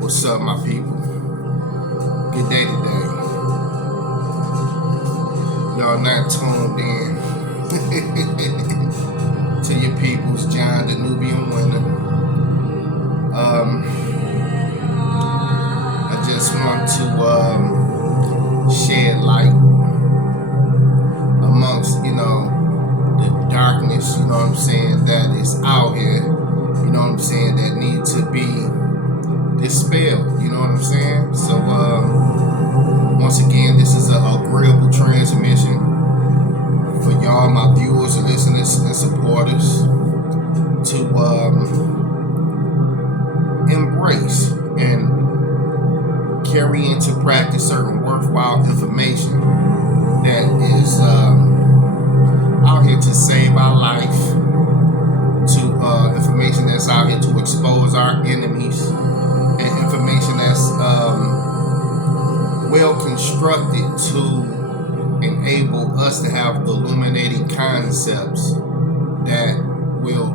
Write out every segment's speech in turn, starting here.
What's up, my people? Good day today. Y'all not tuned in to your people's John the Nubian winner. I just want to shed light amongst, the darkness, that is out here, that need to be dispelled, So, once again, this is an agreeable transmission for y'all, my viewers and listeners and supporters, to embrace and carry into practice certain worthwhile information that is out here to save our life, to information that's out here to expose our enemies, and information that's well constructed to enable us to have illuminating concepts that will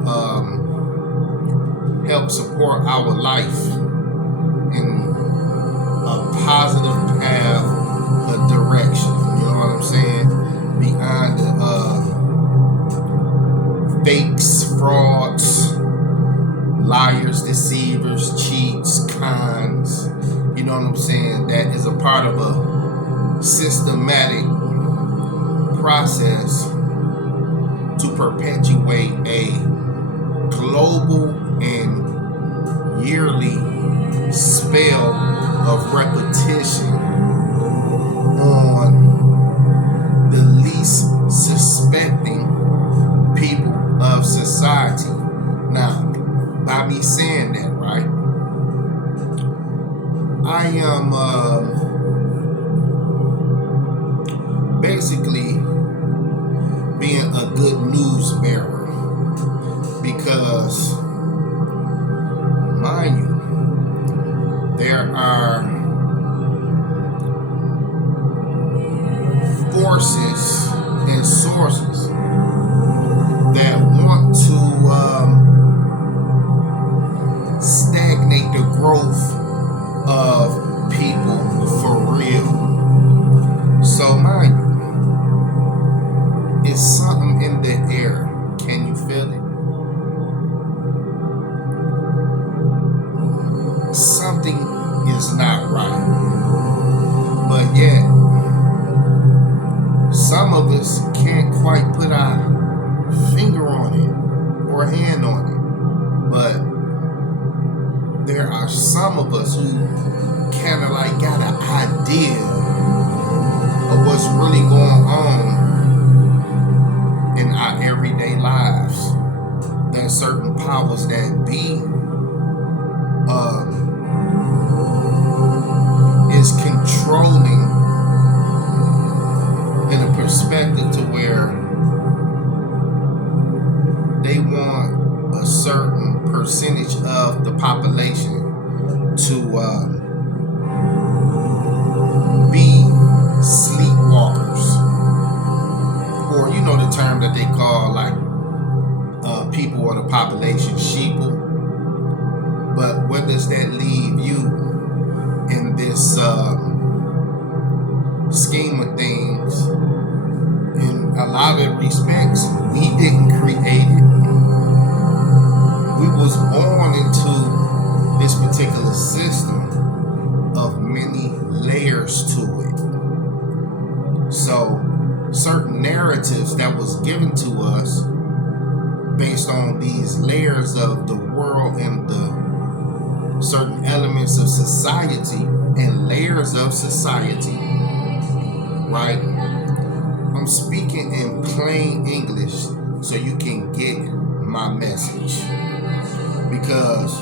help support our life in a positive path, a direction, beyond the fakes, frauds, liars, deceivers, cheats, cons, that is a part of a systematic process to perpetuate a global and yearly spell of repetition on the least suspecting people of society. Now, by me saying that, right, I am basically being a good news bearer, because, mind you, there are forces and sources that want to stagnate the growth of people for real. So, mind you, it's something in the air. Can you feel it? Something is not right. But yet, some of us can't quite put our finger on it or hand on it. But there are some of us who kind of like got an idea of what's really going on in our everyday lives. There's certain powers that be is controlling in a perspective to where they want a certain percentage of the population to be sleepwalkers, or the term that they call people or the population sheeple. But where does that leave you in this scheme of things? In a lot of respects, we didn't create it. We was born into this particular system of many layers to it. So certain narratives that was given to us based on these layers of the world and the certain elements of society and layers of society, right? I'm speaking in plain English so you can get my message. Because,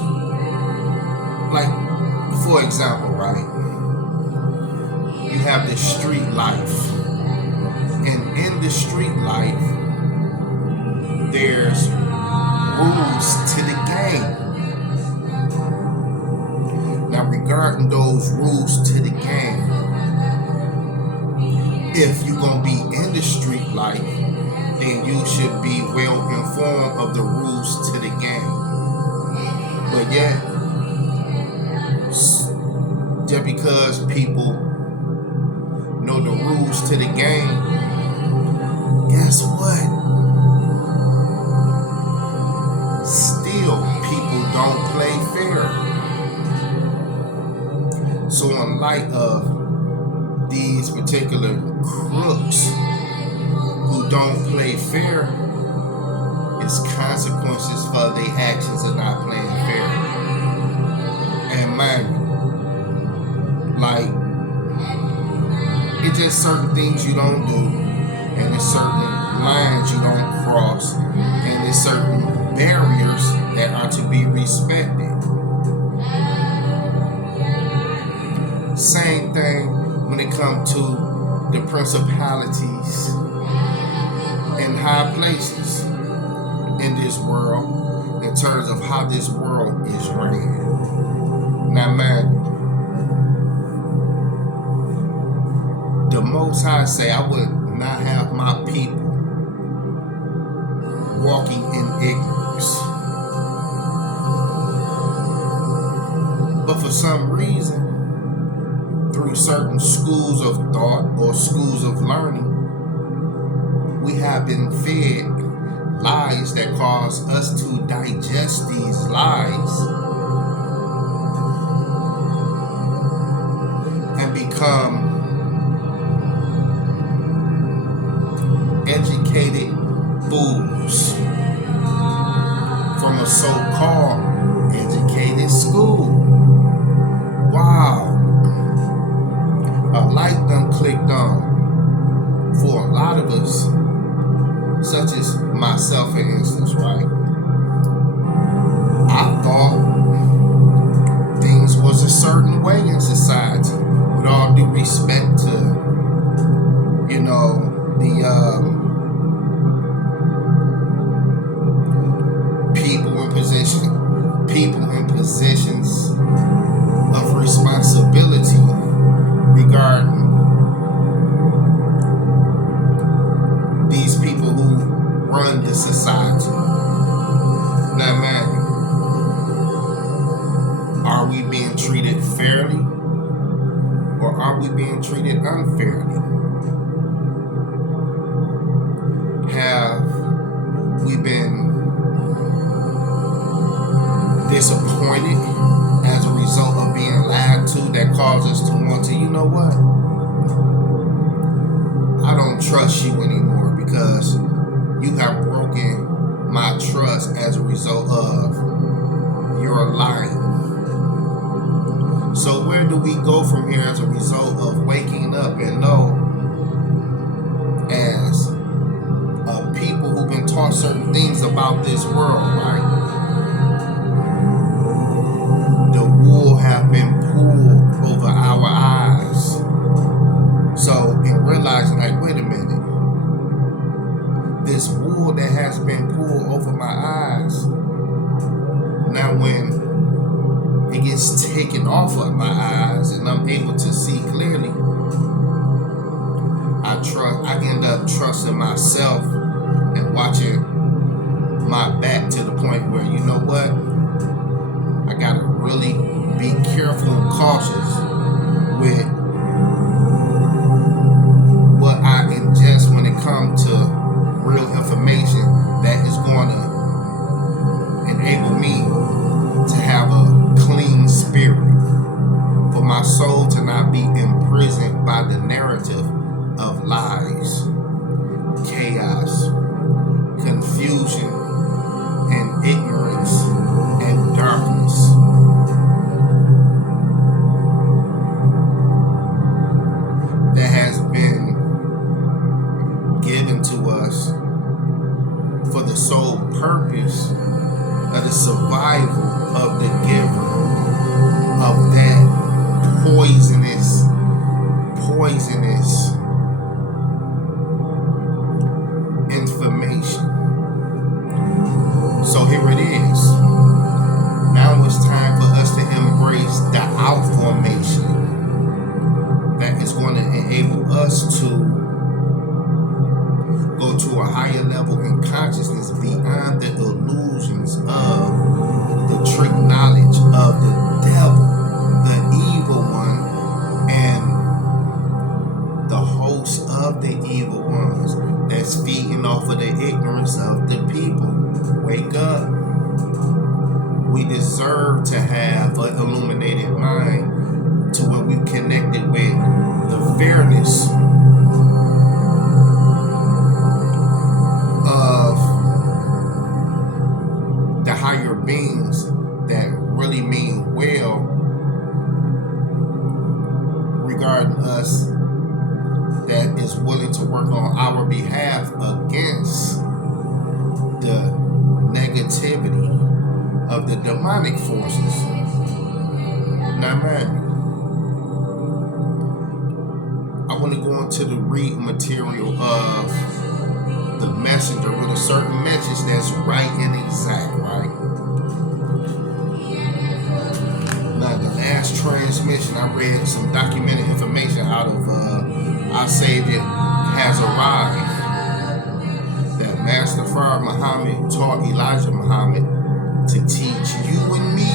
for example, right, you have the street life. And in the street life, there's rules to the game. Now, regarding those rules to the game, if you're going to be in the street life, then you should be well informed of the rules to the game. But yet, just because people know the rules to the game, guess what? Still, people don't play fair. So in light of these particular crooks who don't play fair, it's consequences for their actions of not playing fair. And mind you, like, it's just certain things you don't do, and there's certain lines you don't cross, and there's certain barriers that are to be respected. Same thing when it comes to the principalities and high places in this world in terms of how this world is ran. Now, man, the Most High say, I would not have my people walking in ignorance. But for some reason, through certain schools of thought or schools of learning, we have been fed lies that cause us to digest these lies and become educated fools from a so-called educated school. Wow. A light done clicked on for a lot of us, such as myself, for instance, right? I thought things was a certain way in society, with all due respect to, you know, the people in positions of responsibility regarding these people who run the society. Now, man, are we being treated fairly, or are we being treated unfairly? Have we been disappointed as a result of being lied to that caused us to want to, you know what? I don't trust you anymore because you have broken my trust as a result of your lying. So where do we go from here as a result of waking up and know, as people who've been taught certain things about this world, right? The wool have been pulled over our eyes. So in realizing, like, wait a minute, this wool that has been pulled over my eyes, now when it gets taken off of my eyes and I'm able to see clearly, I end up trusting myself and watching my back to the point where, you know what, I gotta really be careful and cautious with what I ingest when it comes to real information that is going to enable me to have a clean spirit, for my soul to not be imprisoned by the narrative of lies, chaos, confusion, and ignorance and darkness. That has been given to us for the sole purpose of the survival of the giver of that poisonous information. So here it is. Now it's time for us to embrace the outformation that is going to enable us to go to a higher level in consciousness beyond the illusions of the trick knowledge we deserve to have an illuminated mind to where we connected with the fairness of the higher beings that really mean well regarding us, that is willing to work on our behalf against the negativity of the demonic forces. Now, man, I want to go into the read material of the messenger with a certain message that's right and exact, right? Now, the last transmission, I read some documented information out of Our Savior Has Arrived, that Master Fard Muhammad taught Elijah Muhammad to teach you and me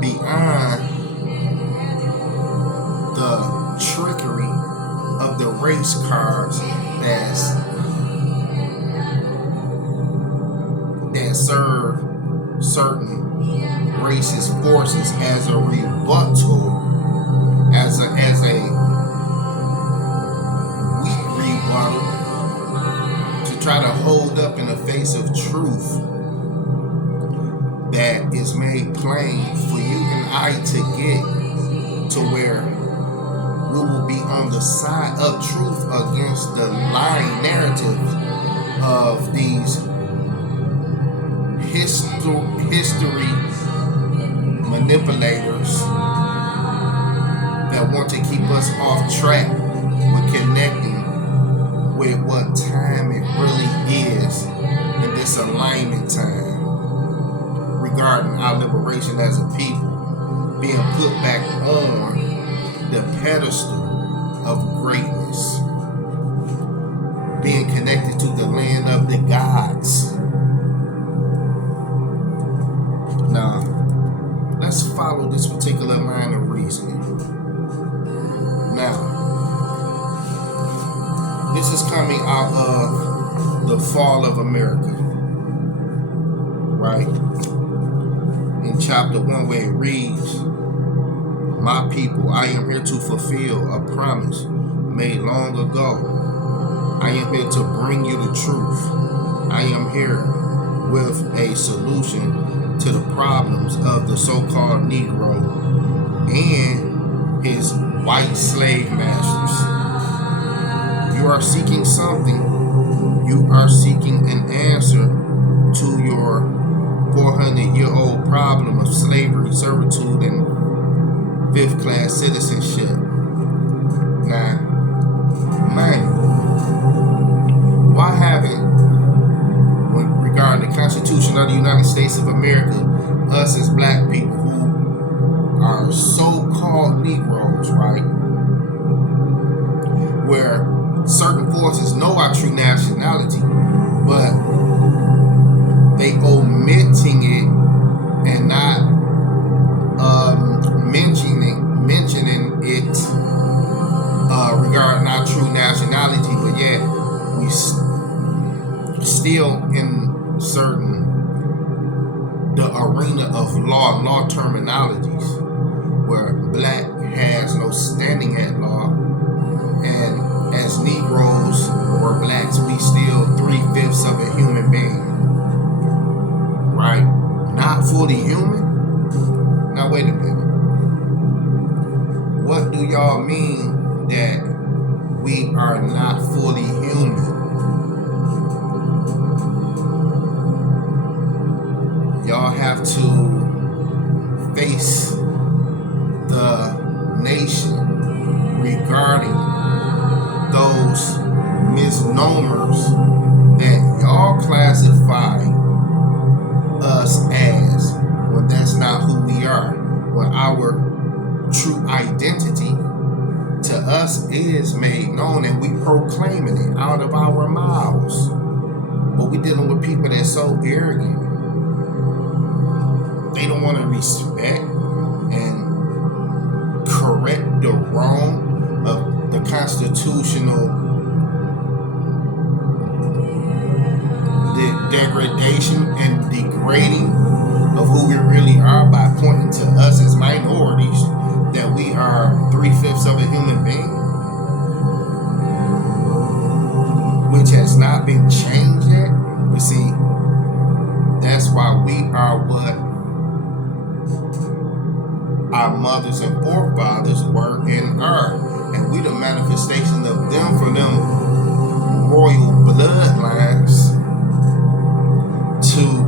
beyond the trickery of the race cards that serve certain racist forces as a rebuttal, as a weak rebuttal to try to hold up in the face of truth that is made plain for you and I to get to where we will be on the side of truth against the lying narrative of these history manipulators that want to keep us off track with connecting with what time it really is in this alignment time regarding our liberation as a people, being put back on the pedestal of greatness, being connected to the land of the gods. Now, let's follow this particular line of reasoning. Now, this is coming out of the fall of America, right? In chapter 1, where it reads, "My people, I am here to fulfill a promise made long ago. I am here to bring you the truth. I am here with a solution to the problems of the so-called Negro and his white slave masters. You are seeking something. You are seeking an answer to your 400-year-old problem of slavery, servitude, and fifth-class citizenship. Now, man, why haven't, regarding the Constitution of the United States of America, us as black people who are so-called Negroes, right, where certain forces know our true nationality, but they omitting it and not mentioning it regarding our true nationality, but yet we still in the arena of law terminologies, where black has no standing at law, and as Negroes or blacks, we still 3/5 of a human being, right? Not fully human? Now wait a minute. What do y'all mean that we are not fully human? Y'all have to face the nation regarding those misnomers that y'all classify us as, when that's not who we are, when our true identity to us is made known and we proclaiming it out of our mouths. But we dealing with people that's so arrogant. They don't want to respect and correct the wrong of the constitutional degradation and degrading and to us as minorities that we are 3/5 of a human being, which has not been changed yet. You see, that's why we are what our mothers and forefathers were and are. And we the manifestation of them from them royal bloodlines to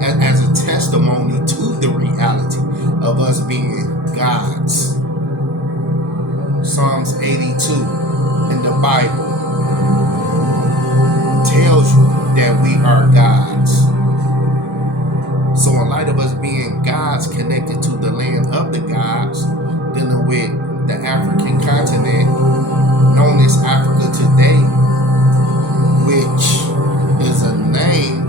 as a testimony to the reality of us being gods. Psalms 82 in the Bible tells you that we are gods. So in light of us being gods connected to the land of the gods, dealing with the African continent known as Africa today, which is a name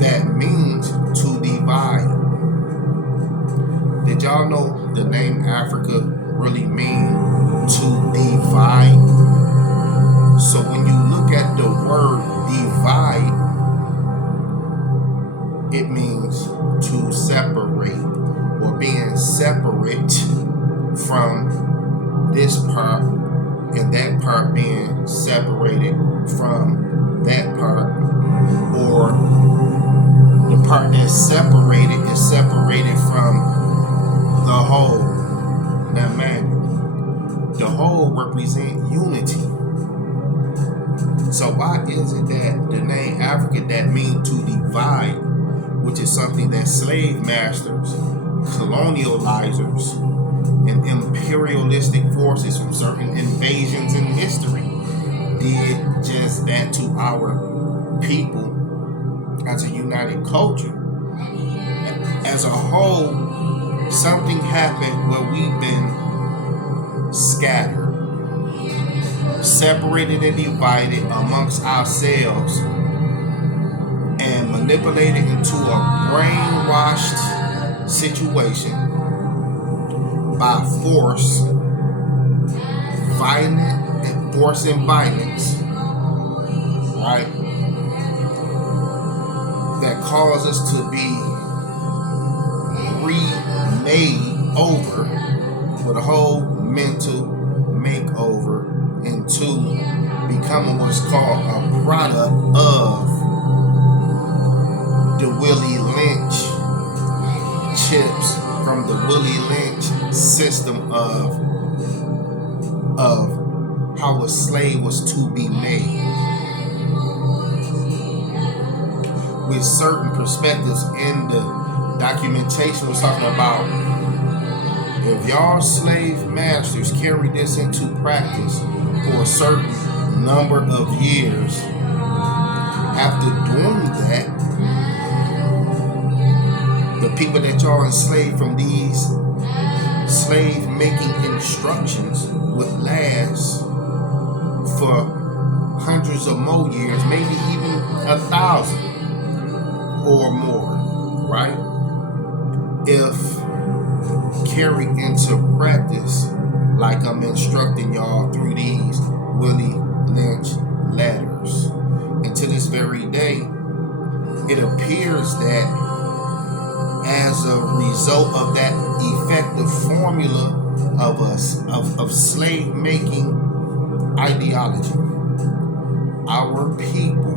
that means to divide. Did y'all know the name Africa really means to divide? So when you look at the word divide, it means to separate, or being separate from this part and that part being separated from that part, or the part that's separated is separated from the whole. Now man, the whole represents unity. So why is it that the name Africa, that means to divide, which is something that slave masters, colonializers, and imperialistic forces from certain invasions in history did just that to our people as a united culture? As a whole, something happened where we've been scattered, separated and divided amongst ourselves, and manipulated into a brainwashed situation by force, force and violence, right? That cause us to be remade over with a whole mental makeover into becoming what's called a product of the Willie Lynch chips from the Willie Lynch system of how a slave was to be made, with certain perspectives in the documentation was talking about, if y'all slave masters carry this into practice for a certain number of years, after doing that, the people that y'all enslaved from these slave making instructions would last for hundreds of more years, maybe even 1,000 or more, right? If carried into practice like I'm instructing y'all through these Willie Lynch letters. And to this very day, it appears that as a result of that effective formula of slave making ideology, our people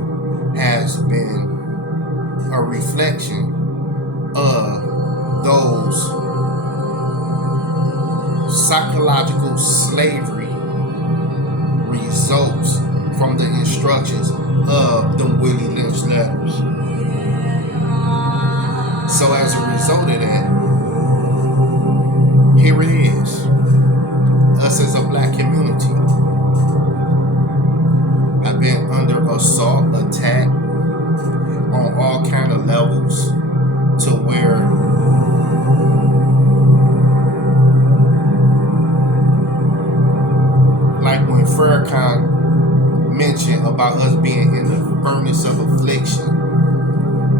has been a reflection of those psychological slavery results from the instructions of the Willie Lynch letters. So as a result of that, here it is. Us as a black community have been under assault, attack on all kind of levels, to where like when Farrakhan mentioned about us being in the furnace of affliction,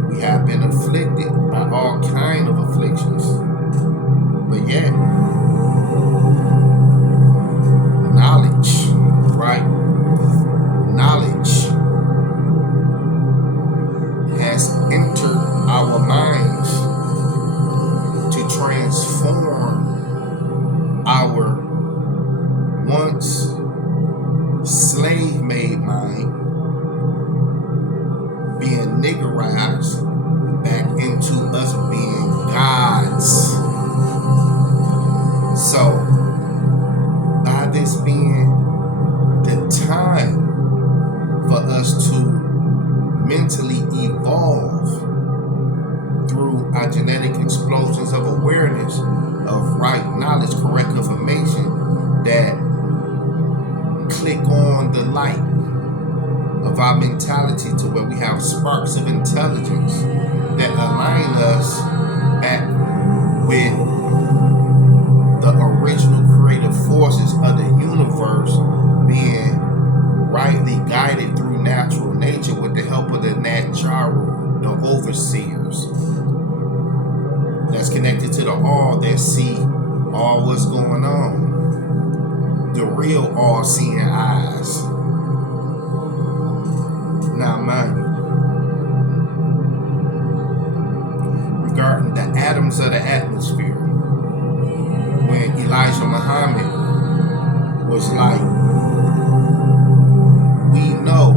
we have been afflicted by all kind of afflictions, but yet knowledge, right? Knowledge has entered our mind niggerize back into us being gods. So, by this being the time for us to mentally evolve through our genetic explosions of awareness, of right knowledge, correct information that click on the light of our mentality to where we have sparks of intelligence that align us back with the original creative forces of the universe, being rightly guided through natural nature with the help of the Natcharu, the overseers that's connected to the all that see all what's going on, the real all-seeing eyes. Now, mind you, regarding the atoms of the atmosphere, when Elijah Muhammad was like, we know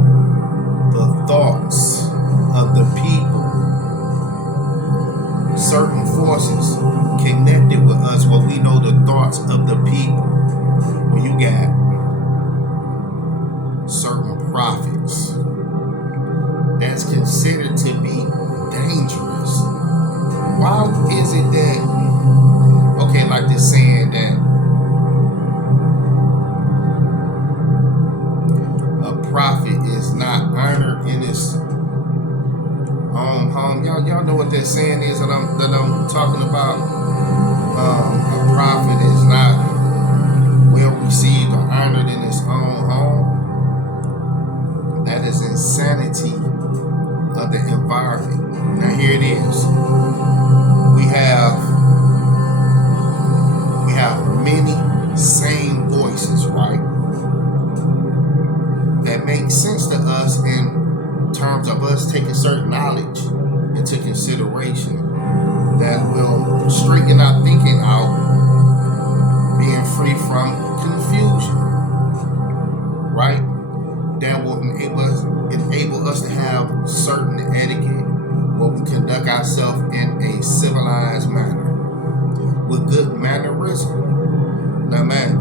the thoughts of the people, certain forces connected with us, well, we know the thoughts of the people. When you got certain prophets, that's considered to be dangerous. Why is it that, okay, like this saying that a prophet is not honored in his own home? Y'all know what that saying is that I'm talking about? A prophet is not well received or honored in his own home. That is insanity of the environment. Now here it is. We have many same voices, right? That make sense to us in terms of us taking certain knowledge into consideration, that will straighten our thinking out, being free from confusion, right? That will enable us to have certain etiquette where we conduct ourselves in a civilized manner with good mannerism. Now, man,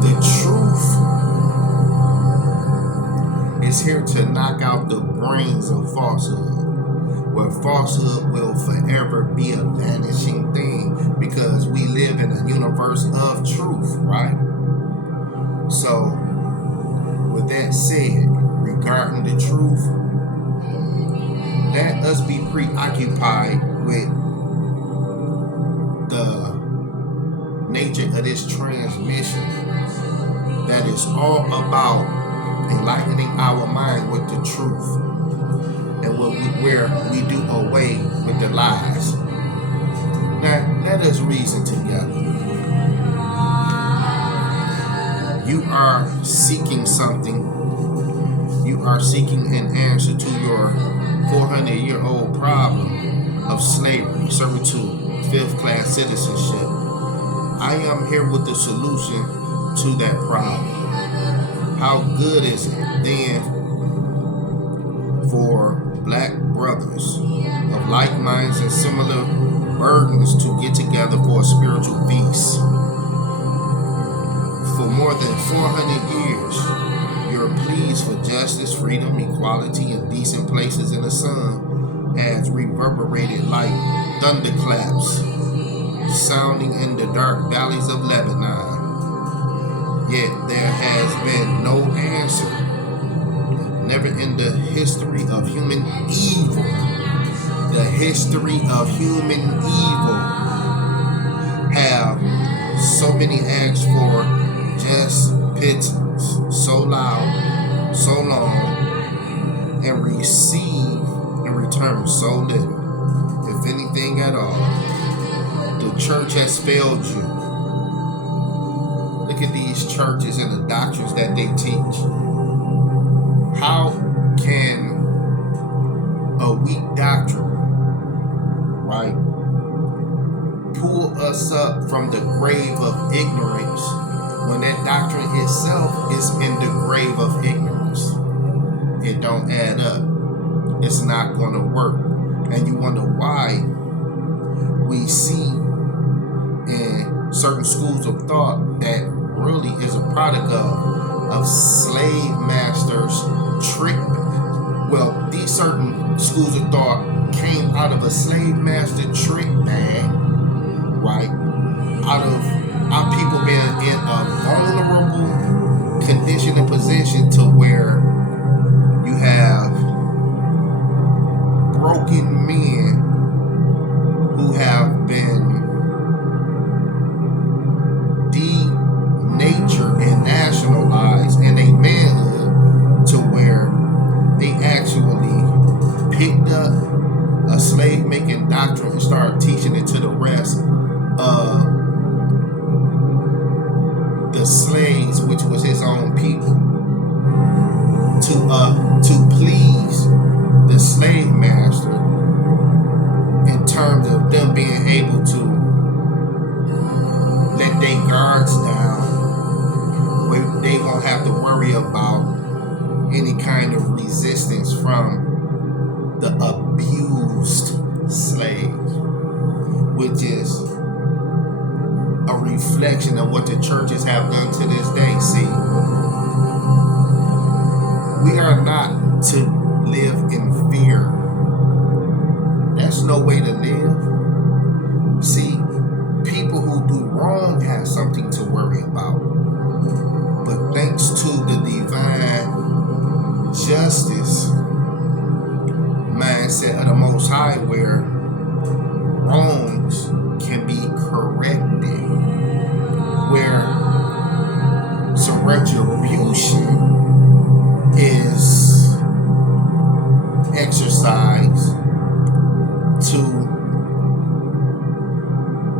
the truth is here to knock out the brains of falsehood, where falsehood will forever be a vanishing thing, because we live in a universe of truth, right? So, with that said, regarding the truth, let us be preoccupied with the nature of this transmission that is all about enlightening our mind with the truth, and where we do away with the lies. Now, let us reason together. You are seeking something. You are seeking an answer to your 400-year-old problem of slavery, servitude, fifth-class citizenship. I am here with the solution to that problem. How good is it then for black brothers of like minds and similar burdens to get together for a spiritual feast? For more than 400 years, your pleas for justice, freedom, equality, and decent places in the sun has reverberated like thunderclaps sounding in the dark valleys of Lebanon. Yet there has been no answer. Never in the history of human evil, have so many asked for just pittance so loud, so long, and receive in return so little, if anything at all. The church has failed you. Look at these churches and the doctrines that they teach. How can a weak doctrine, right, pull us up from the grave of ignorance when that doctrine itself is in the grave it's not going to work. And you wonder why we see in certain schools of thought that really is a product of slave masters trick. Well, these certain schools of thought came out of a slave master trick bag, right? Out of our people being in a vulnerable condition and position to where you have broken men who have been denatured and nationalized in a manhood to where they actually picked up a slave making doctrine and started teaching it to the rest of the slaves, which was his own people, to please the slave master in terms of them being able to let their guards down, where they won't have to worry about any kind of resistance from the abused slave, which is a reflection of what the churches have done to this day. See, we are not to live in fear. That's no way to live. See, people who do wrong have something to worry about. But thanks to the divine justice mindset of the Most High, where wrongs can be corrected, where some retribution is exercised to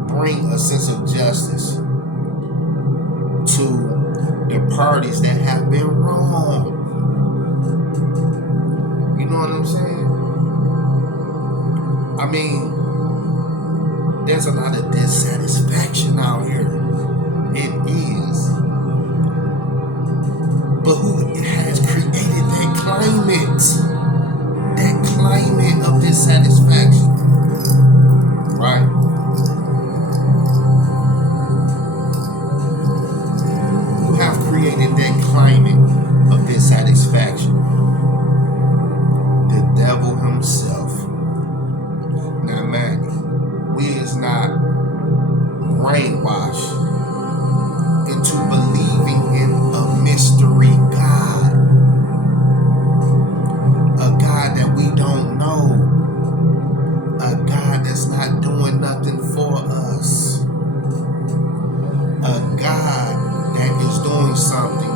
bring a sense of justice to the parties that have been wrong. You know what I'm saying? I mean, there's a lot of dissatisfaction out here. It is. But who has created that climate? That climate of dissatisfaction. Right? Who have created that climate of dissatisfaction? The devil himself. Now, man, we is not brainwashed into believing in a mystery God. A God that we don't know. A God that's not doing nothing for us. A God that is doing something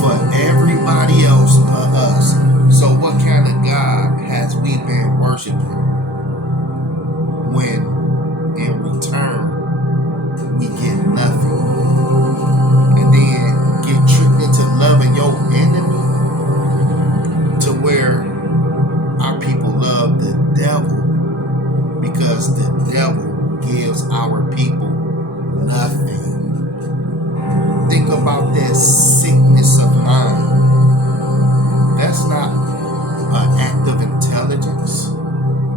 for everybody else but us. So what kind of God has we been worshiping when in return we get nothing? And then get tricked into loving your enemy to where our people love the devil because the devil gives our people nothing. Think about that sickness of mind. That's not an act of intelligence.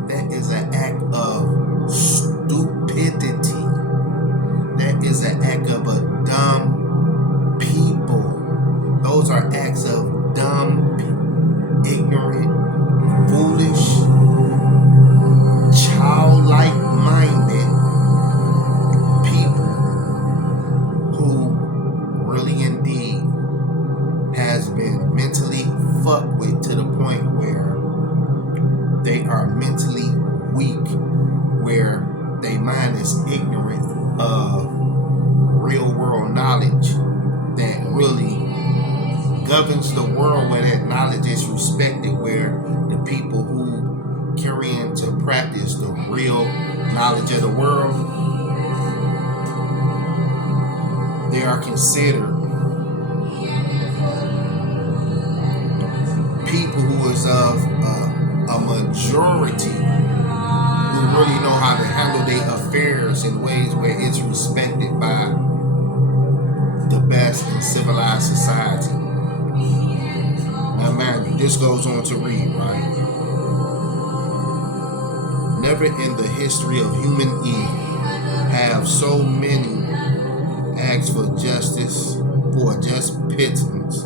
That is an act of stupidity. That is an act of a dumb people. Those are acts of dumb, ignorant, foolish, childlike minded people who really indeed has been mentally fucked with to the point where they are mentally weak, where their mind is ignorant of real world knowledge that really governs the world, where that knowledge is respected, where the people who carry into practice the real knowledge of the world, they are considered people who is of a majority who really know how to handle their affairs in ways where it's respected by the best in civilized society. Now, man, this goes on to read, right? Never in the history of human evil have so many asked for justice, for a just pittance,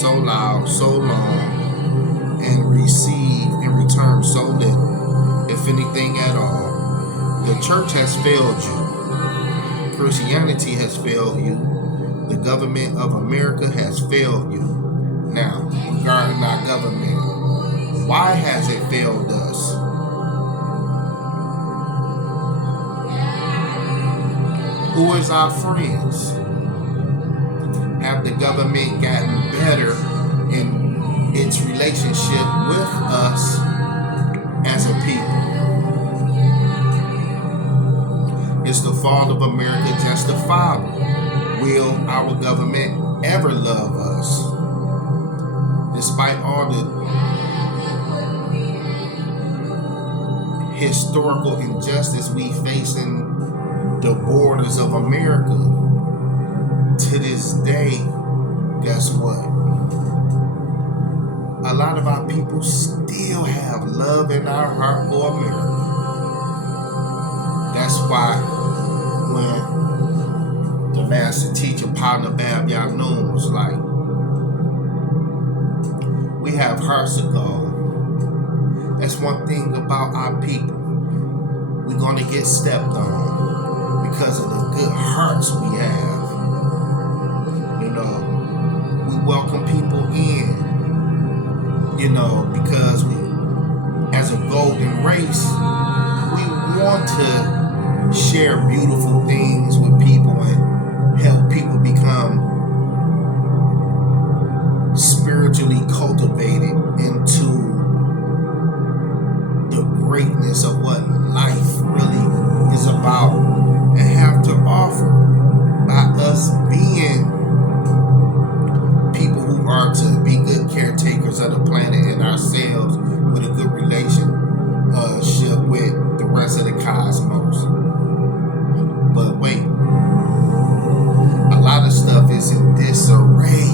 so loud, so long, and receive in return so little, if anything at all. The church has failed you. Christianity has failed you. The government of America has failed you. Now, regarding our government, why has it failed us? Who is our friends? Have the government gotten better in its relationship with us as a people? Is the fall of America justifiable? Will our government ever love us? Despite all the historical injustice we face in the borders of America, to this day, guess what? A lot of our people still have love in our heart for America. That's why when the master teacher, Partner Bab Yanun, was like, we have hearts of gold. That's one thing about our people. We're going to get stepped on because of the good hearts we have. You know, we welcome people in, you know, because we, as a golden race, we want to share beautiful things with people and help people become spiritually cultivated into the greatness of what life really is about and have to offer, by us being people who are to be good caretakers of the planet and ourselves with a good relationship with the rest of the cosmos. But wait, a lot of stuff is in disarray.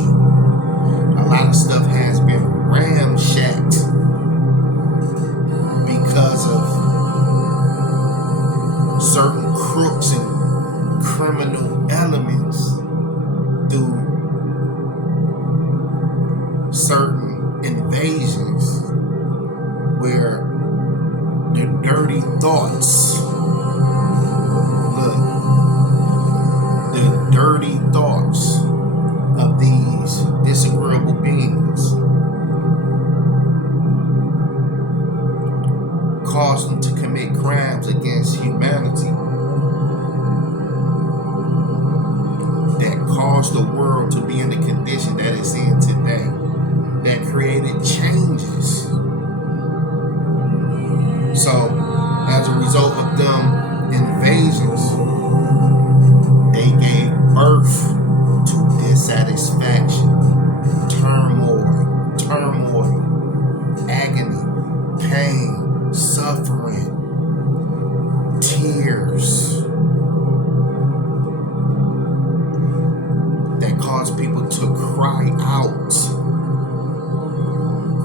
A lot of stuff has been ramshacked because of certain crooks and criminal elements through certain invasions where the dirty thoughts, the dirty thoughts of these disagreeable beings cause them to commit crimes against humanity that caused the world to be in the condition that it's in today, that created changes. So, as a result of them invasions, they gave birth to dissatisfaction, turmoil, agony, pain, suffering, tears that cause people to cry out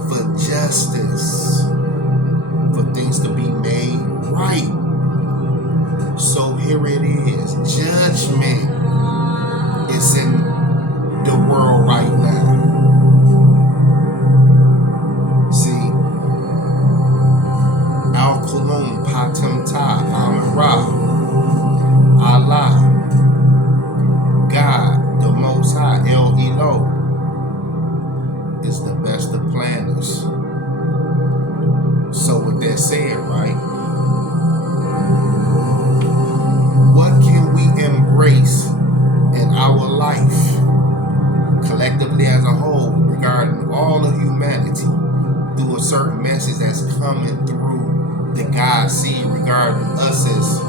for justice, for things to be made right. So here it is. Judgment is in the world right now. See, Al-Kulum, Patem Ta, Amen-Ra, Allah, God, the Most High, El Elo, is the best of planners. So with that said, right, what can we embrace in our life, collectively as a whole, regarding all of humanity, through a certain message that's coming through the God seed regarding us as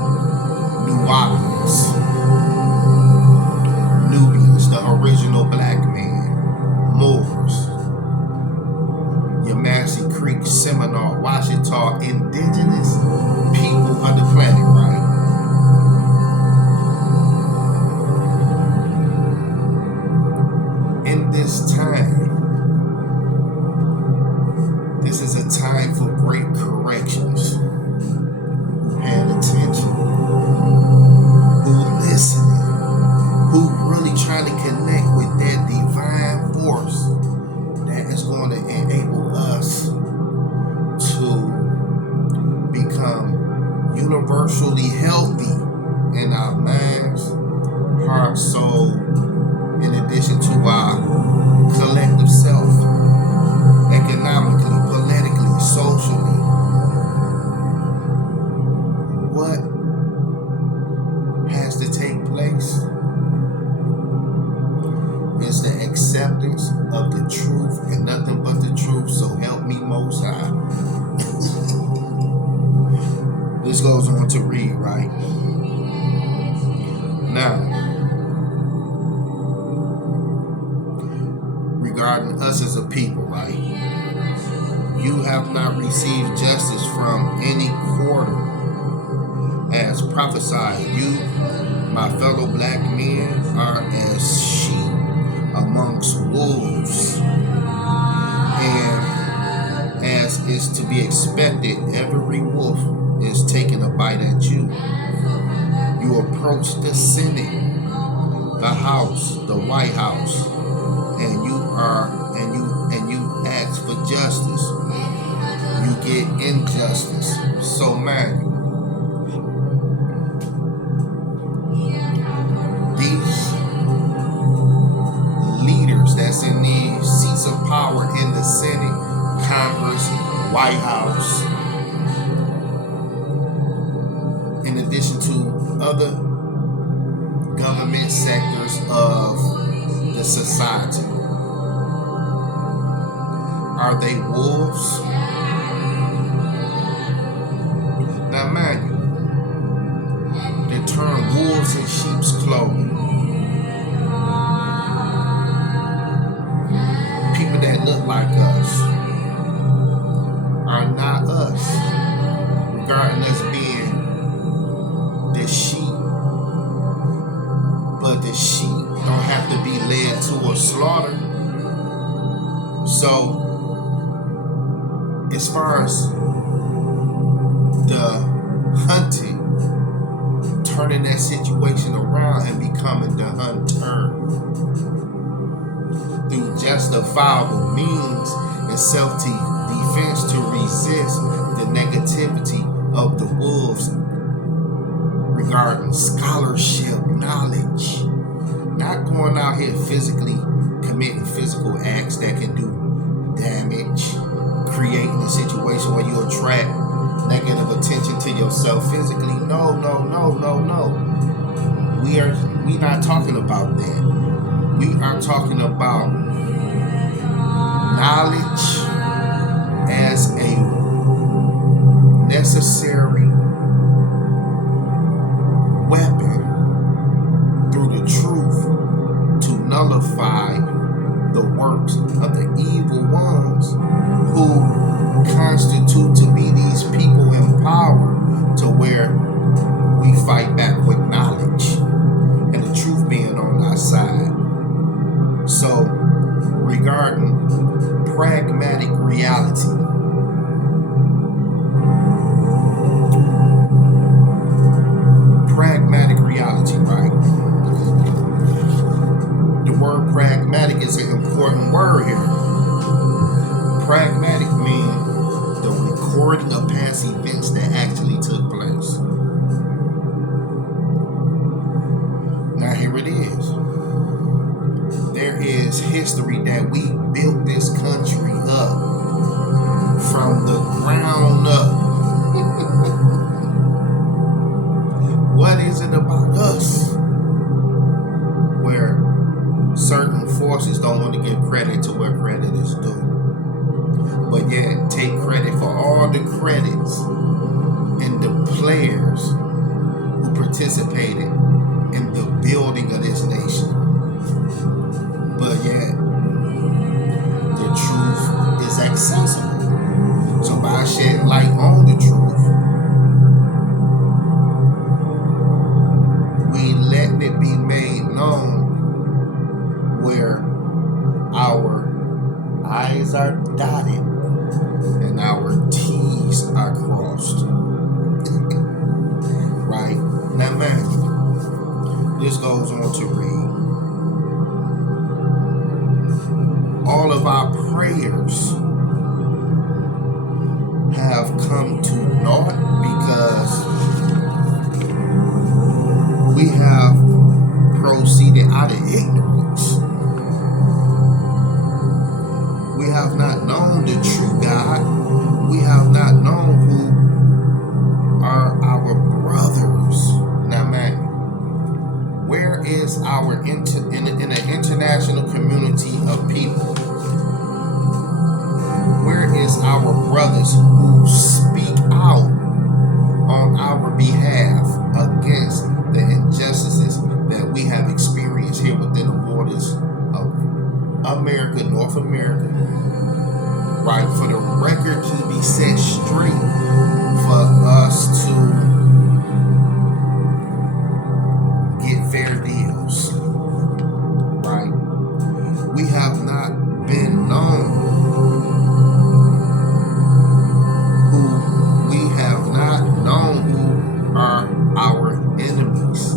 Nubians, the original black man, Moors, Yamasee Creek, Seminole, Washita, indigenous people of the planet, right? In this time, this is a time for great corrections. regarding us as a people, right? You have not received justice from any quarter, as prophesied. You, my fellow black men, are as sheep amongst wolves, and as is to be expected, every wolf is taking a bite at you. You approach the Senate, the House, the White House, and you ask for justice. You get injustice. So man, these leaders that's in these seats of power in the Senate, Congress, White House, in addition to other government sectors of the society, are they wolves? Now mind you, the term wolves in sheep's clothing. People that look like us are not us, regarding us being the sheep. But the sheep don't have to be led to a slaughter. So, as far as the hunted, turning that situation around and becoming the hunter through justifiable means and self-defense to resist the negativity of the wolves regarding scholarship, knowledge, not going out here physically committing physical acts that can do damage, creating a situation where you attract negative attention to yourself physically. No. We not talking about that. We are talking about knowledge as a necessary weapon through the truth to nullify the works of the evil ones who constitute to be these people in power, to where we fight back with knowledge and the truth being on our side. So, regarding pragmatic reality, right? The word pragmatic is an important word here. Pragmatic means the recording of past events that actually took place. Now here it is. There is history that we built this country up from the ground up. What is it about us where certain forces don't want to give credit to where credit is due, but yet take credit for all the credits and the players who participated in the building of this nation? But yet the truth is accessible. So by shedding light on the truth, we let it be made known where our I's are dotted and our T's are crossed. Right? Now man, this goes on to read, all of our prayers have come to naught because we have proceeded out of ignorance. We have not known the true God. We have not known who are our brothers. Now, man, where is our in the international community of people? Where is our brothers who speak out on our behalf against the injustices that we have experienced here within the borders of America, North North America, right? For the record to be set straight, for us to get fair deals, right? We have not been known who are our enemies.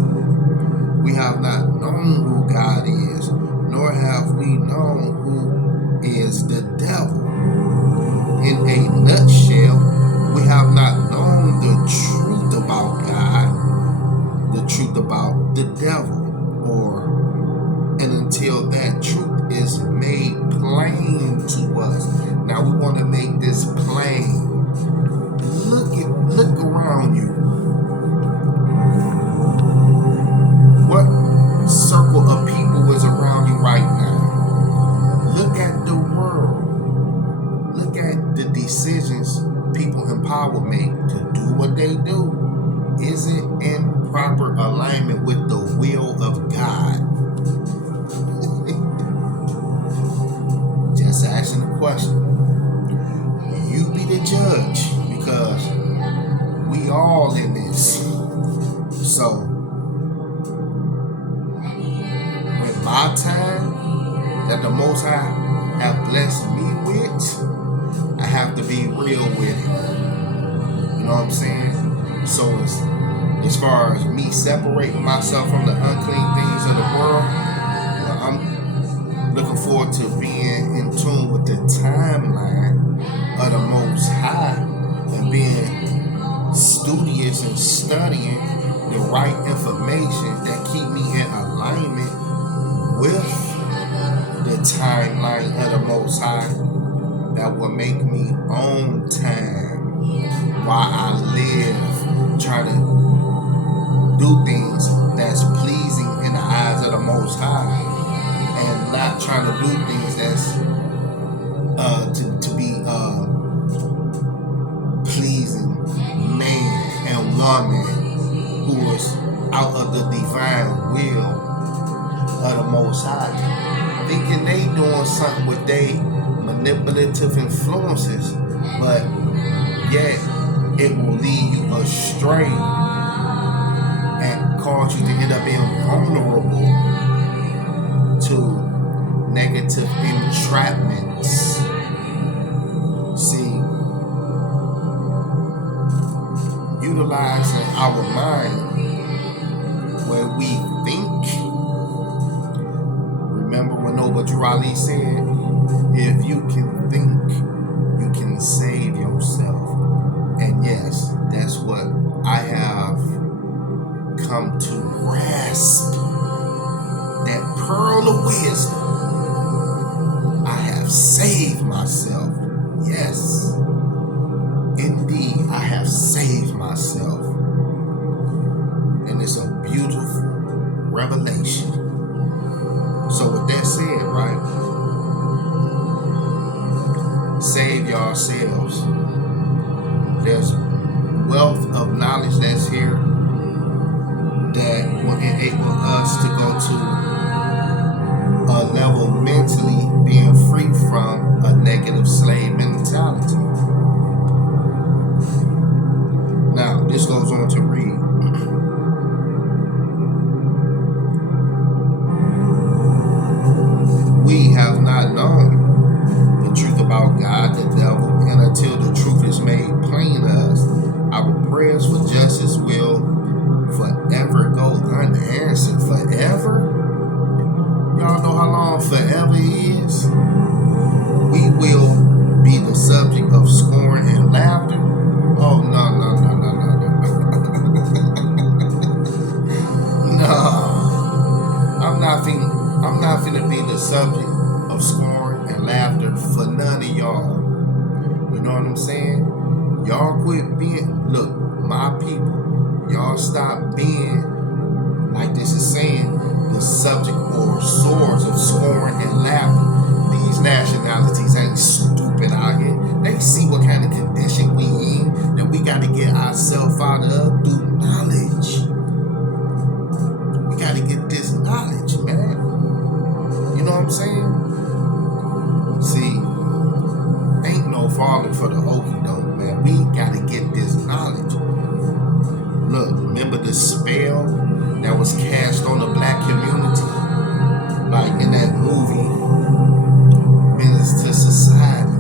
We have not known who God is, nor have we known who is the devil. In a nutshell, we have not known the truth about God, the truth about the devil, and until that truth is made plain to us. Now we want to make this plain. Look around you. What circle of people is around you right now? Look at the world. Look at the decisions people in power make to do what they do. Is it in proper alignment with the will of God? Just asking the question. You be the judge, because we all in this. So when my time that the Most High have blessed me with, I have to be real with it. You know what I'm saying? So as far as me separating myself from the unclean things of the world, I'm looking forward to being in tune with the timeline of the Most High and being studious and studying the right information that keep me in alignment with the timeline of the Most High, that will make me on time while I live, trying to do things that's pleasing in the eyes of the Most High, and not trying to do things that's to be pleasing man and woman who is out of the divine will of the Most High, thinking they doing something with they manipulative influences, but yet it will lead you astray and cause you to end up being vulnerable to negative entrapments. See, utilizing our mind where we think. Remember when Noble Drew Ali said, if you can think, you can save yourself. And yes, that's what I have come to grasp. That pearl of wisdom. I have saved myself. Yes, indeed, I have saved myself. And it's a beautiful revelation. So with that said, right, save yourselves. There's wealth of knowledge that's here that will enable us to go to a level mentally being free from a negative slave mentality. Now, this goes on to read. We have not known the truth about God, the devil, and until the truth is made plain to us, our prayers for justice will forever go unanswered. Forever? Y'all know how long forever is? We will be the subject of scorn and laughter. Oh, no. No. I'm not finna be the subject of scorn and laughter for none of y'all. You know what I'm saying? Y'all quit being, look, my people, y'all stop being, like this is saying, the subject or swords of scorn and laughter. These nationalities ain't stupid out here. They see what kind of condition we in, that we got to get ourselves out of through knowledge. We got to get this knowledge, man. You know what I'm saying? falling for the okie doke, man. We gotta get this knowledge. Look, remember the spell that was cast on the black community? Like in that movie, Menace to Society,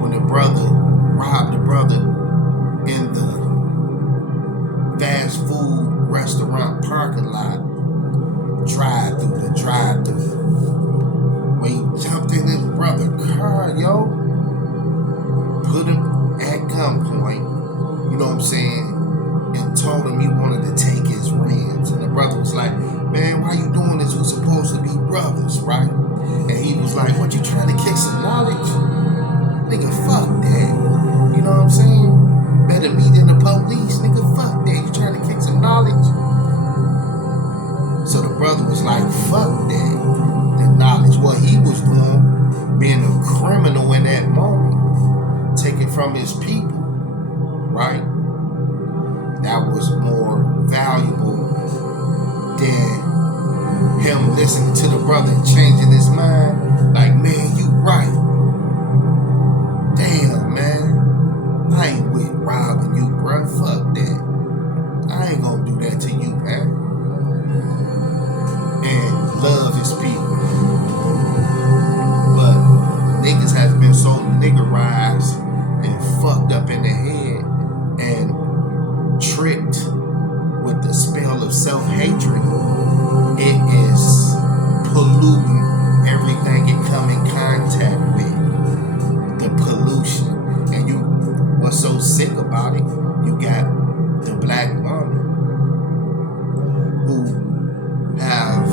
when the brother robbed the brother in the fast food restaurant parking lot, drive-through. When he jumped in his brother's car, yo, put him at gunpoint, you know what I'm saying, and told him he wanted to take his rims. And the brother was like, man, why you doing this? We're supposed to be brothers, right? And he was like, what, you trying to kick some knowledge? Nigga, fuck that. You know what I'm saying? Better me than the police. Nigga, fuck that. You trying to kick some knowledge? So the brother was like, fuck that. The knowledge. What he was doing, being a criminal in that moment, taking from his people, right? That was more valuable than him listening to the brother and changing his mind. Like, man, you right. Damn, man. I ain't with robbing you, bruh. Fuck that. I ain't gonna do that to you, man. And love his people. But niggas has been so niggerized and fucked up in the head and tricked with the spell of self-hatred. It is polluting everything it come in contact with. The pollution. And you, what's so sick about it, you got the black woman who have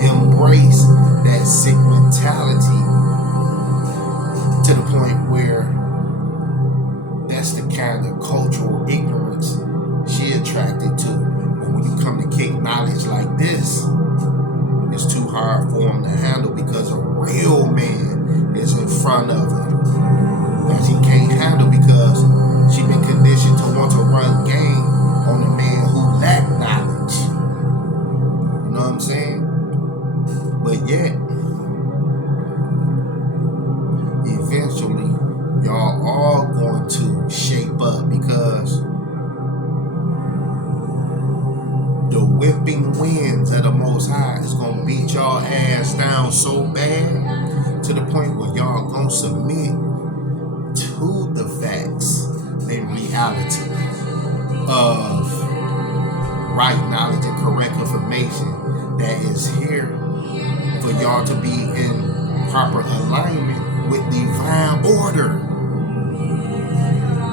embraced that sick mentality to the point where that's the kind of cultural ignorance she attracted to. And when you come to kick knowledge like this, it's too hard for him to handle because a real man is in front of her that she can't handle because she been conditioned to want to run game on a man who lack knowledge. You know what I'm saying? But yet, eventually, y'all all going to shape up because the whipping winds of the Most High is going to beat y'all ass down so bad to the point where y'all going to submit to the facts and reality of right knowledge and correct information that is here for y'all to be in proper alignment with divine order.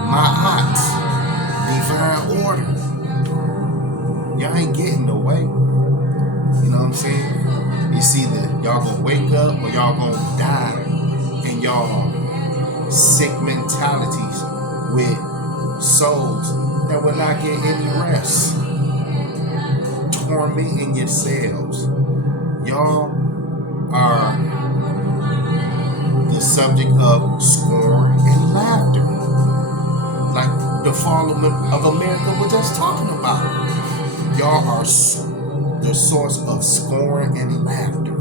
Ma'at, divine order. Y'all ain't getting away. You know what I'm saying? It's either y'all gonna wake up or y'all gonna die in y'all sick mentalities with souls that will not get any rest. Tormenting yourselves. Y'all are the subject of scorn and laughter. Like the fall of America we're just talking about. Y'all are the source of scorn and laughter.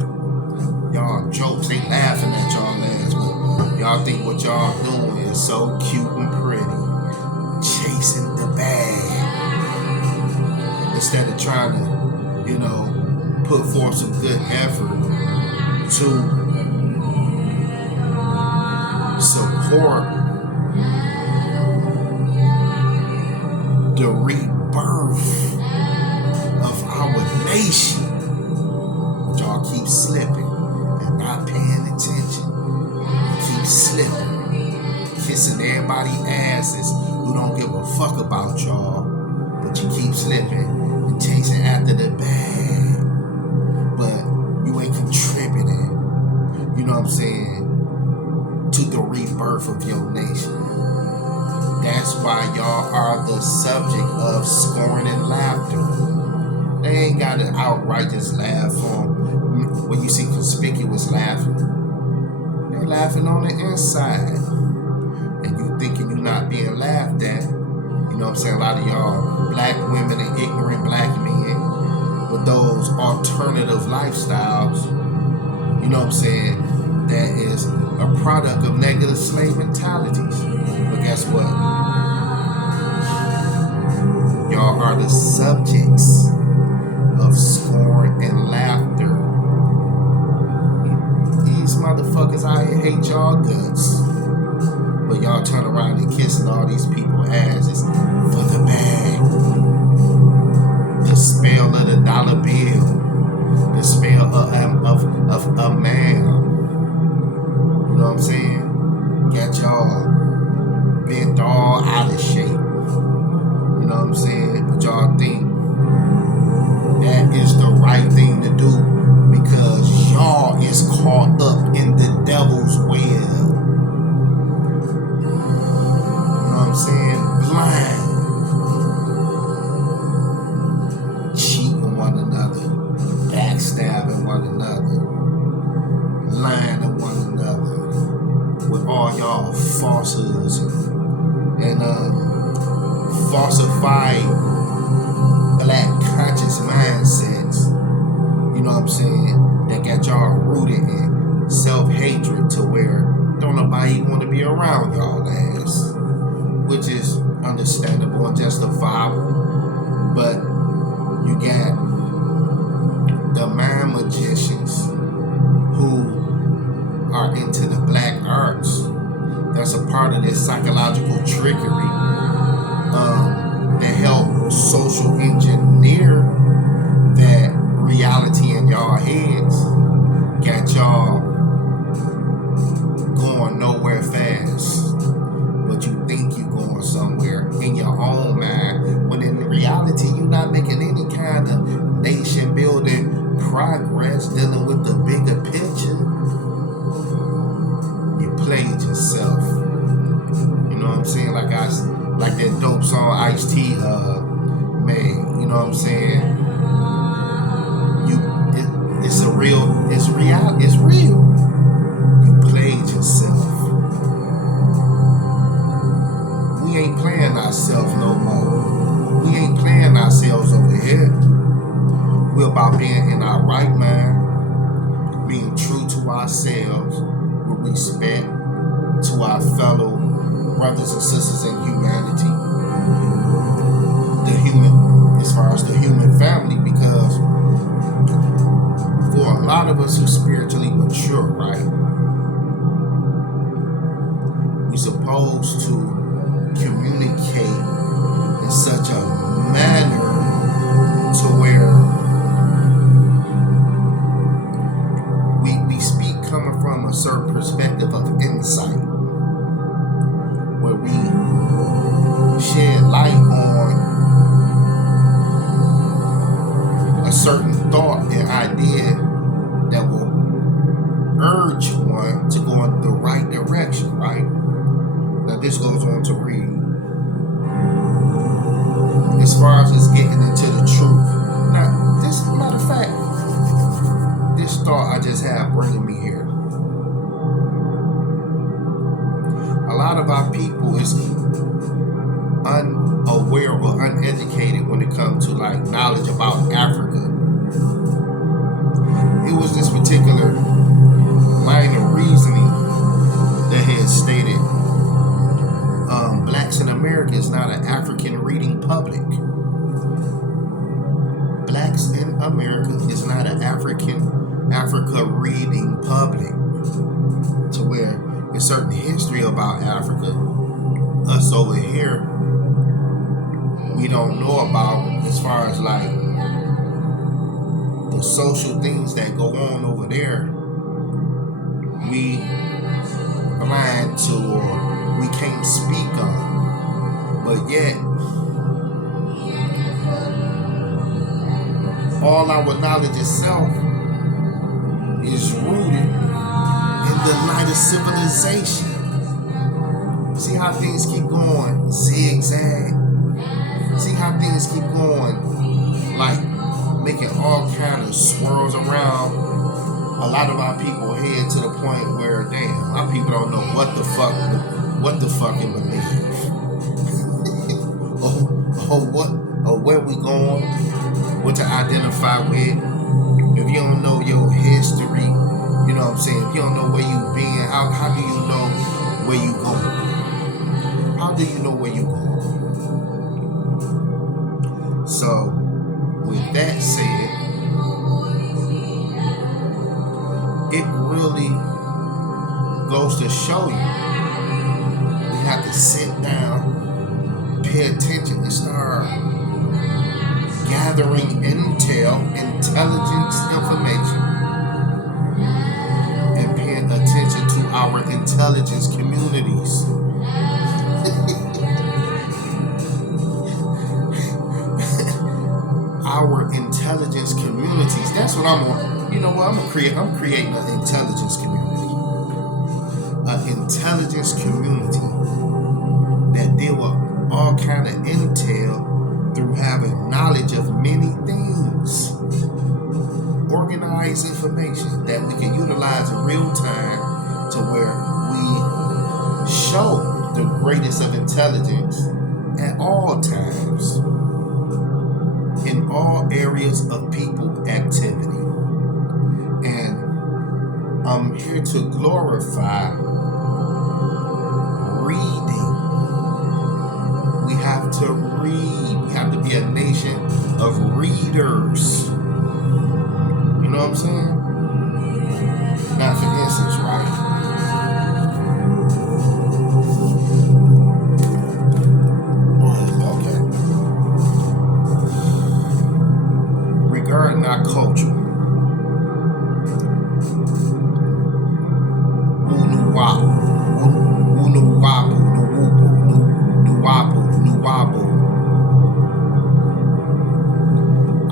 Y'all jokes, they laughing at y'all ass, but y'all think what y'all doing is so cute and pretty. Chasing the bag. Instead of trying to, you know, put forth some good effort to support the rebirth of our nation. But y'all keep slipping and not paying attention. Keep slipping, kissing everybody's asses who don't give a fuck about y'all, but you keep slipping and chasing after the bag. But you ain't contributing, you know what I'm saying, to the rebirth of your nation. That's why y'all are the subject of scorn and laughter. They ain't got to outright just laugh on when you see conspicuous laughing. They're laughing on the inside. And you thinking you're not being laughed at. You know what I'm saying? A lot of y'all black women and ignorant black men with those alternative lifestyles, you know what I'm saying, that is a product of negative slave mentalities. But guess what? Y'all are the subjects of scorn and laughter. These motherfuckers out here hate y'all guts. But y'all turn around and kissing all these people's asses for the bag. The spell of the dollar bill. The spell of a man. You know what I'm saying? Got y'all bent all out of shape. You know what I'm saying? But y'all think that is the right thing to do because y'all is caught up in the devil's web. You know what I'm saying? Blind. Cheating one another. Backstabbing one another. Lying to one another. With all y'all falsehoods and falsified black conscious mindsets, you know what I'm saying, that got y'all rooted in self-hatred to where don't nobody want to be around y'all ass, which is understandable and justifiable. But you got the mind magicians who are into the black arts. That's a part of this psychological trickery that help social engineer that reality in y'all heads. Got y'all going nowhere fast, but you think you're going somewhere in your own mind, when in reality you're not making any kind of nation building progress dealing with the bigger picture. You played yourself. You know what I'm saying? Like that dope song Ice-T made. You know what I'm saying? It's real. You played yourself. We ain't playing ourselves no more. We ain't playing ourselves over here. We're about being in our right mind, being true to ourselves with respect to our fellow brothers and sisters in humanity. As far as the human family, because for a lot of us who spiritually mature, right, we're supposed to communicate in such a manner to where we speak coming from a certain perspective of insight, where we shed light on a certain thought and idea that will urge one to go in the right direction, right? Now this goes on to read. As far as us getting into the truth. Now, this, matter of fact, this thought I just have bringing me here. A lot of our people is unaware or uneducated when it comes to like knowledge about Africa. It was this particular line of reasoning that had stated blacks in America is not an African reading public. Blacks in America is not an Africa reading public. To where there's certain history about Africa, us over here, we don't know about, as far as like the social things that go on over there. We blind to or we can't speak on. But yet, all our knowledge itself is rooted in the light of civilization. See how things keep going zigzag? See how things keep going, like making all kind of swirls around a lot of our people head to the point where, damn, our people don't know what the fucking believe. or where we going, what to identify with. If you don't know your history, you know what I'm saying, if You don't know where you been. How do you know where you going? How do you know where you going? So, with that said, it really goes to show you we have to sit down, pay attention, and start gathering intelligence information, and paying attention to our intelligence communities. Our intelligence communities. That's what I'm on. You know what? I'm creating an intelligence community. An intelligence community that deal with all kind of intel through having knowledge of many things. Organized information that we can utilize in real time to where we show the greatest of intelligence at all times in all areas of people activity. And I'm here to glorify reading. We have to read. We have to be a nation of readers. You know what I'm saying? Now, for instance, right? Okay. Regarding our culture,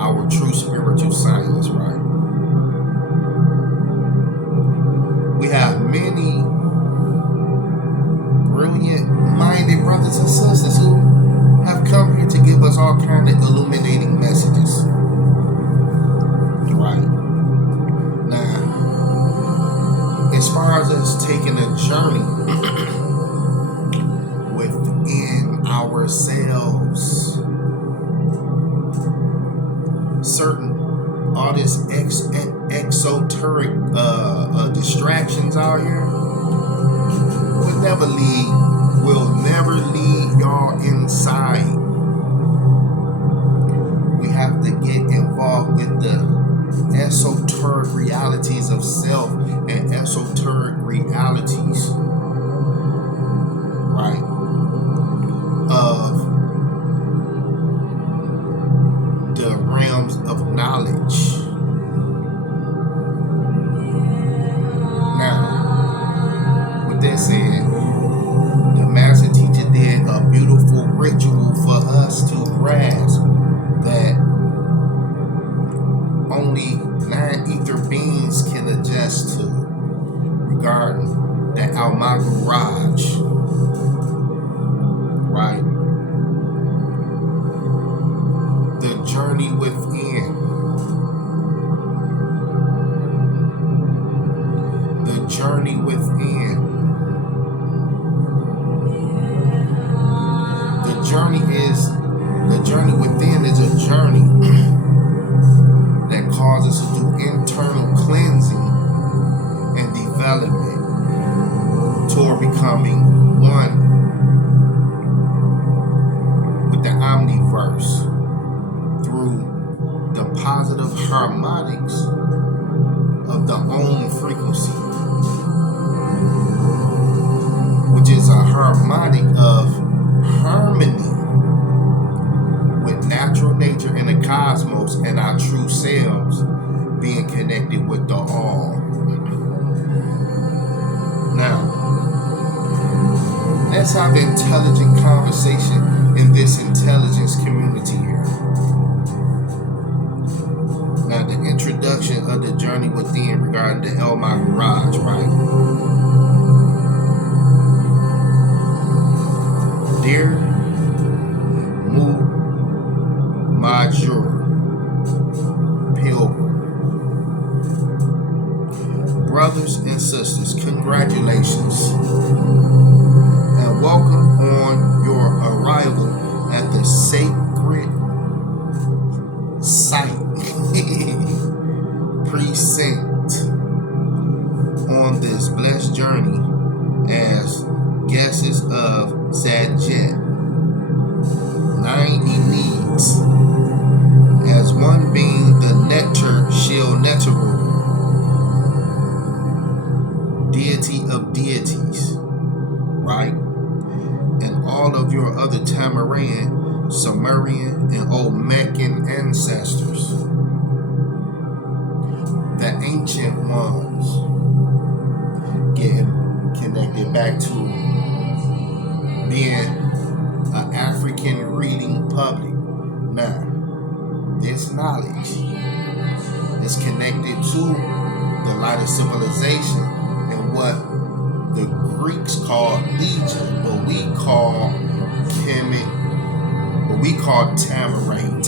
our true spiritual science, right? We have many brilliant-minded brothers and sisters who have come here to give us all kind of illuminating messages, right? Now, as far as us taking a journey within ourselves, all this exoteric distractions out here will never lead y'all inside. We have to get involved with the esoteric realities of self and esoteric realities, right, of the realms of knowledge. Now, with that said, the master teacher did a beautiful ritual for us to grasp that only 9 ether beings can adjust to, regarding the Almagu Raj, right? The journey within. The journey within. The journey within is a journey that causes us to do internal cleansing and development toward becoming one with the omniverse through the positive harmonics of the Om frequency, which is a harmonic of harmony with natural nature and the cosmos and our true selves being connected with the all. Now, let's have intelligent conversation in this intelligence community here. Now, the introduction of the journey within regarding the Almagu Raj, right? Dear Major Pilgrim, brothers and sisters, congratulations and welcome on your arrival at the sacred site precinct on journey as guesses of Sajet, 9 elites, as one being the Neter Shil Neteru, deity of deities, right? And all of your other Tamaran, Sumerian, and Olmecan ancestors, the ancient ones, getting connected back to being an African reading public. Now, this knowledge is connected to the light of civilization and what the Greeks called Egypt, but we call Kemet, but we call Tamaran.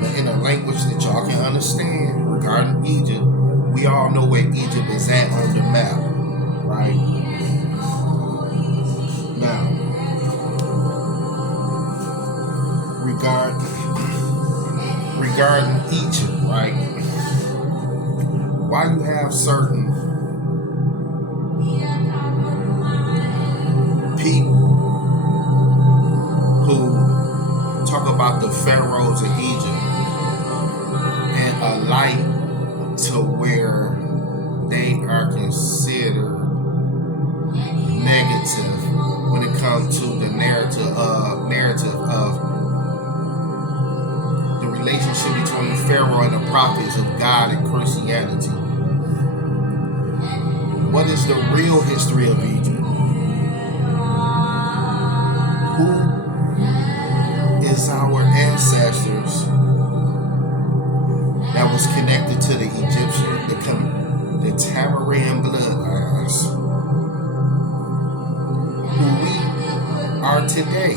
But in a language that y'all can understand regarding Egypt, we all know where Egypt is at on the map, right? Now, regarding Egypt, right? Why you have certain people who talk about the pharaohs of Egypt and alike to where they are considered negative when it comes to the narrative of the relationship between Pharaoh and the prophets of God and Christianity. What is the real history of Egypt? Who is our ancestors that was connected to the Egyptian, the Tamaran bloodlines, who we are today?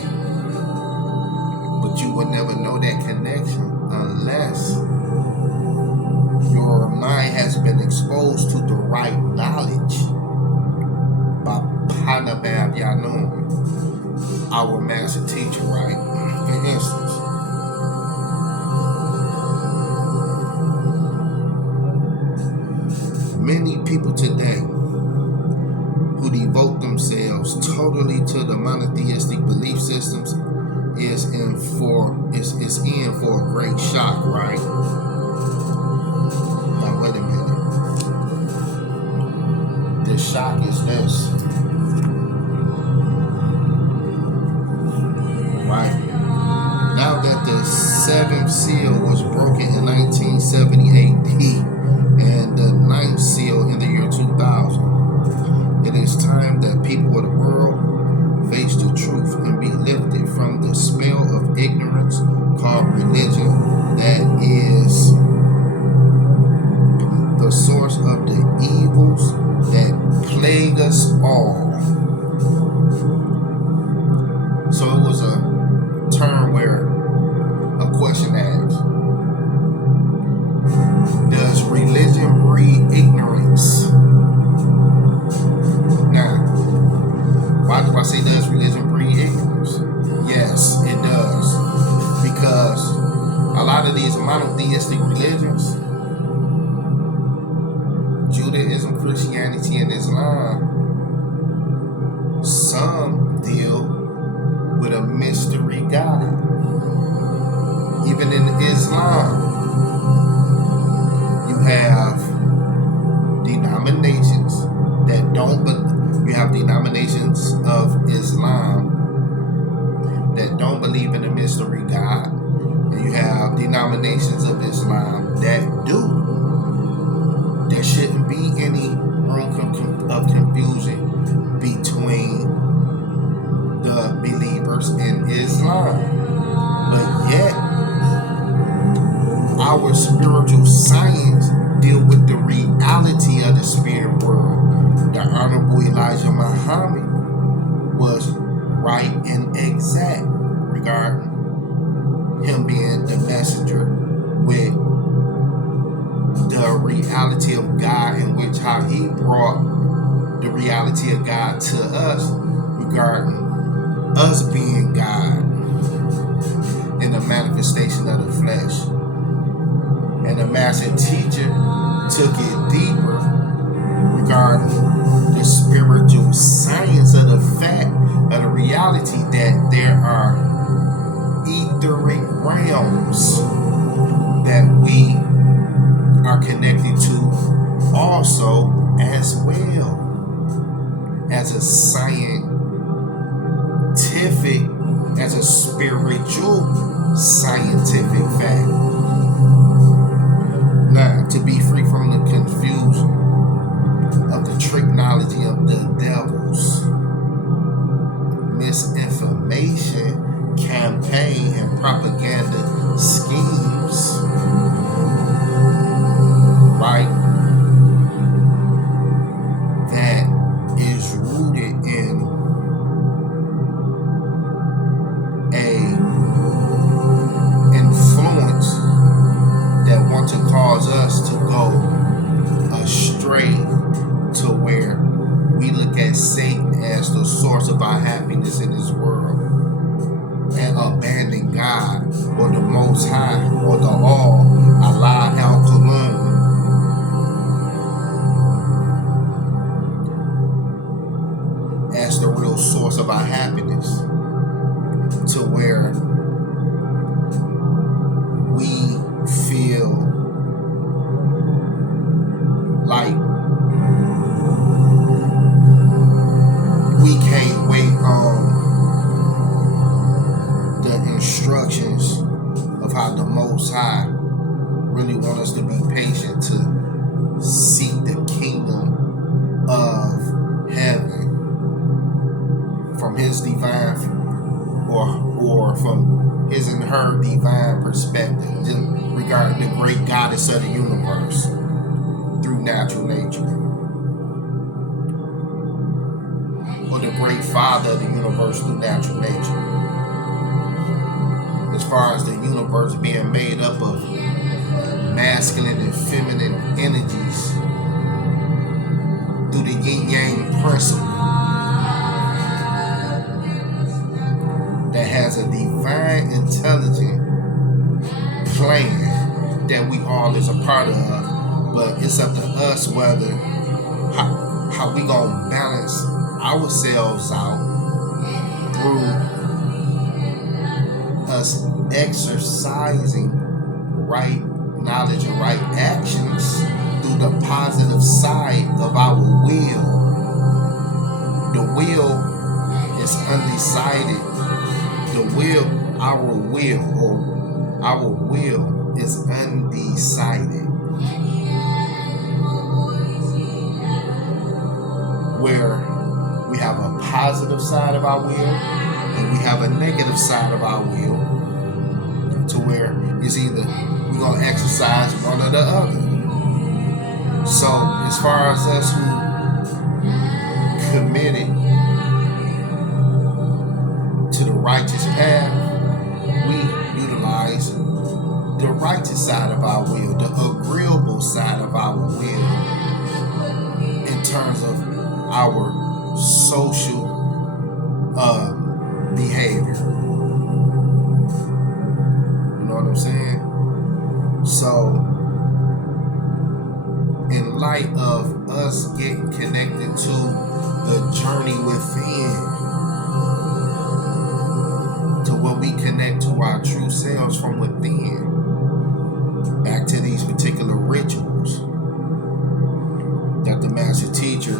But you would never know that connection unless your mind has been exposed to the right knowledge by Panabab Yanun, our master teacher, right? For instance, many people today who devote themselves totally to the monotheistic belief systems is in for a great shock, right? Now wait a minute. The shock is this, right? Now that the seventh seal was broken in 1970 AD and the ninth seal in the year 2000, it is time that people of the world face the truth and be lifted from the spell of ignorance called religion that is the source of the evils that plague us all. So it was a term where a question asked, does religion breed ignorance? Now, why do I say does religion breed ignorance? Yes, it does. Because a lot of these monotheistic religions, Judaism, Christianity, and Islam, some deal with a mystery God. Even in Islam, you have denominations that don't, but you have denominations of Islam that don't believe in a mystery God, and you have denominations of Islam that do. There shouldn't be any room of confusion between the believers in Islam. But yet, our spiritual science deal with the reality of the spirit world. The Honorable Elijah Muhammad was right and exact regarding him being the messenger with the reality of God, in which how he brought the reality of God to us regarding us being God in the manifestation of the flesh. And the master teacher took it deeper reality that there are etheric realms that we are connected to also, as well as a scientific, as a spiritual scientific fact. Now, to be free from the confusion of the technology of the devils, misinformation, campaign, and propaganda schemes, right? That is rooted in a influence that want to cause us to go astray, to where we look at Satan as the source of our happiness in this world and abandon God or the Most High or the All, Allah al-Kalam, as the real source of our happiness, to where we feel like we can't wait on the instructions of how the Most High really want us to be patient to seek the kingdom of heaven from his divine or from his and her divine perspective regarding the great goddess of the universe through natural nature, or the great father of the universe through natural nature, as far as the universe being made up of masculine and feminine energies through the yin-yang principle that has a divine intelligent plan that we all is a part of, but it's up to us whether how we gonna balance ourselves out through us exercising right knowledge and right actions through the positive side of our will. The will is undecided. Our will is undecided, where we have a positive side of our will and we have a negative side of our will, to where it's either we're going to exercise one or the other. So as far as us who committed to the righteous path, we utilize the righteous side of our will, the agreeable side of our will, in terms of our social behavior. You know what I'm saying? So, in light of us getting connected to the journey within, to where we connect to our true selves from within, back to these particular rituals that the master teacher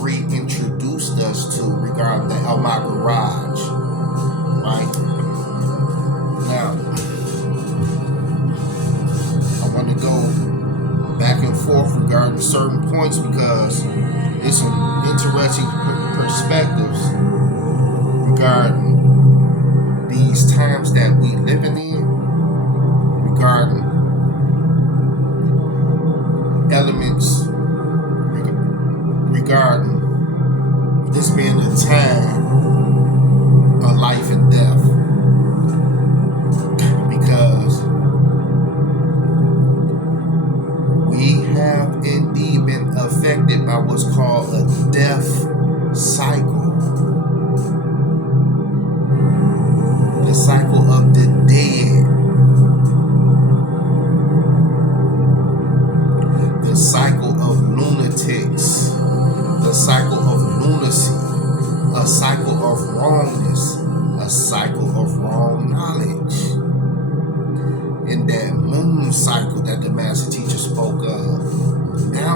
reintroduced us to regarding the El Maharaj, right? Now, I want to go back and forth regarding certain points because there's some interesting perspectives regarding these times that we living in, regarding elements, regarding this being a time of life and death, because we have indeed been affected by what's called a death cycle. The cycle of the dead. The cycle of lunatics. The cycle of lunacy. A cycle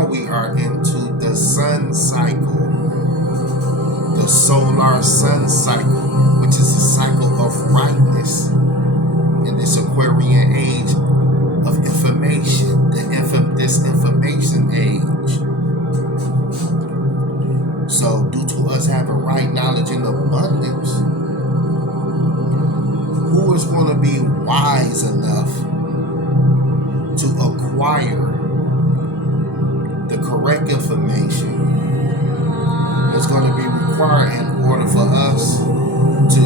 now we are into the sun cycle, the solar sun cycle, which is a cycle of rightness in this Aquarian age of information, this information age. So due to us having right knowledge in abundance, who is going to be wise enough to acquire the correct information that's going to be required in order for us to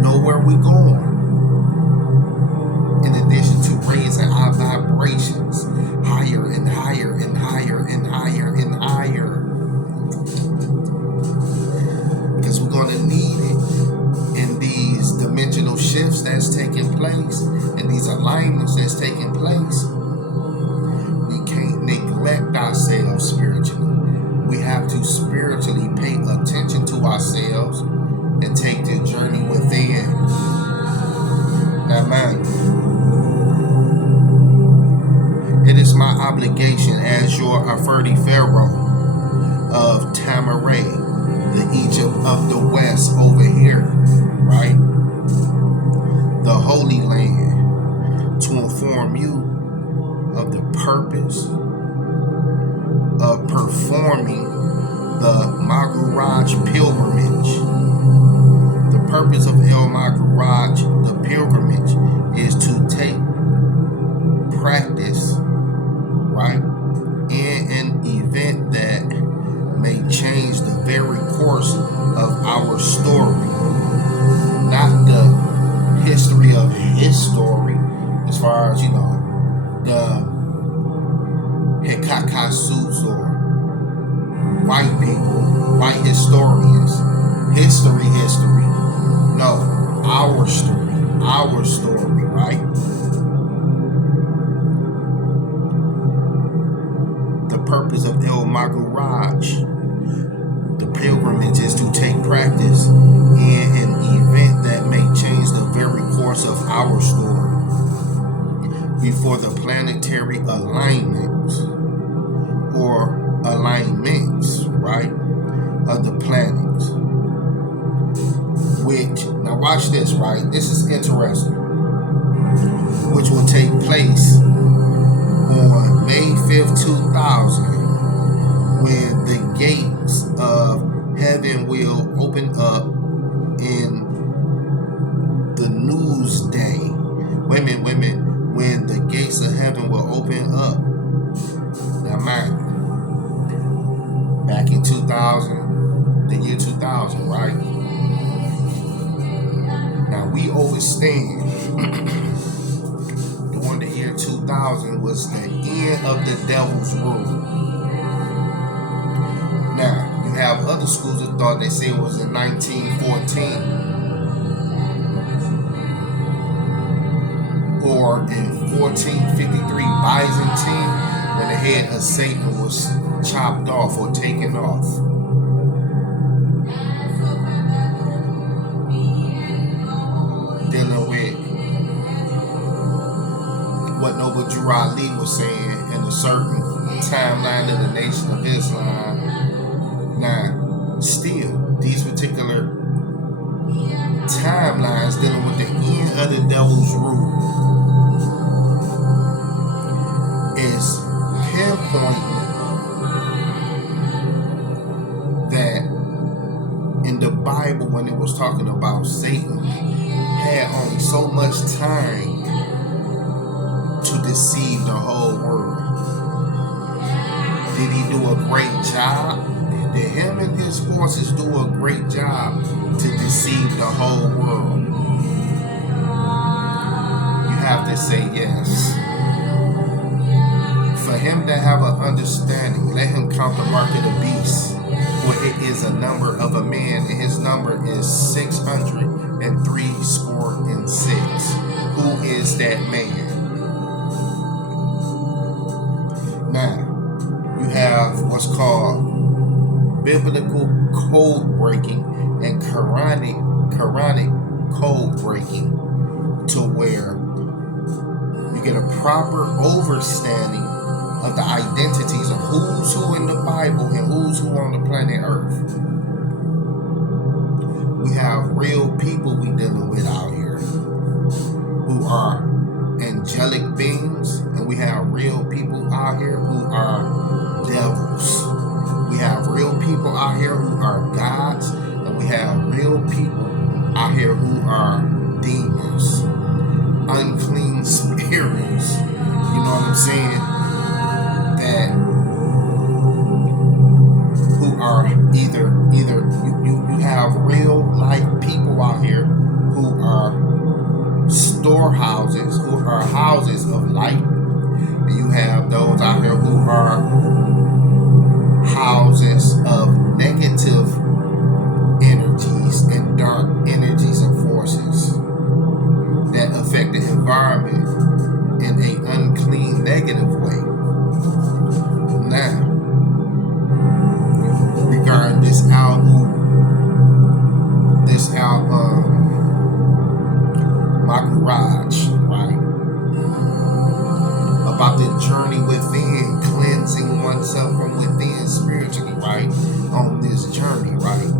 know where we're going, in addition to raising our vibrations higher and higher and higher and higher and higher, because we're going to need it in these dimensional shifts that's taking place and these alignments that's taking place. We can't neglect ourselves spiritually. We have to spiritually pay attention to ourselves and take the journey within. Now, mind you, it is my obligation as your Aferdi Pharaoh of Tamaray, the Egypt of the West over here, right? The Holy Land, to inform you of the purpose of performing the Magaraj pilgrimage. The purpose of El Magaraj, the pilgrimage, is to take practice, right, in an event that may change the very course of our story. Not the history of his story, as far as, the Hikakasus or white people, white historians, history. No, our story, right? The purpose of El Magaraj, the pilgrimage, is to take practice in an event that may change the very course of our story before the planetary alignments or alignments, right, of the planets. Which, now watch this, right? This is interesting. Which will take place on May 5th, 2000, when the gates of heaven will open up in the news day. Wait a minute. When the gates of heaven will open up. Now, mind, back in 2000, the year 2000, right? Now, we understand during the year 2000 was the end of the devil's rule. Now, you have other schools that thought they say it was in 1914 or in 1453 Byzantine, when the head of Satan was chopped off or taken off. Dealing with what Noble Drew Ali was saying in a certain timeline of the Nation of Islam. Now, still, these particular timelines dealing with the end of the devil's rule is pinpointing that in the Bible, when it was talking about Satan, had only so much time to deceive the whole world. Did he do a great job? Did him and his forces do a great job to deceive the whole world? You have to say yes. For him to have an understanding, let him count the mark of the beast, for it is a number of a man, and his number is 666. Who is that man? Now, you have what's called biblical code breaking and Quranic code breaking, to where you get a proper understanding of the identities of who on the planet Earth. We have real people we dealing with out here who are angelic beings, and we have real people out here who are devils. We have real people out here who are gods, and we have real people out here who are demons, unclean spirits. You know what I'm saying? That who are either you have real life people out here who are storehouses, who are houses of light, and you have those out here who are houses of negative energies and dark energies and forces that affect the environment in an unclean, negative way. Now, regarding this Maharaj, right? About the journey within, cleansing oneself from within spiritually, right? On this journey, right?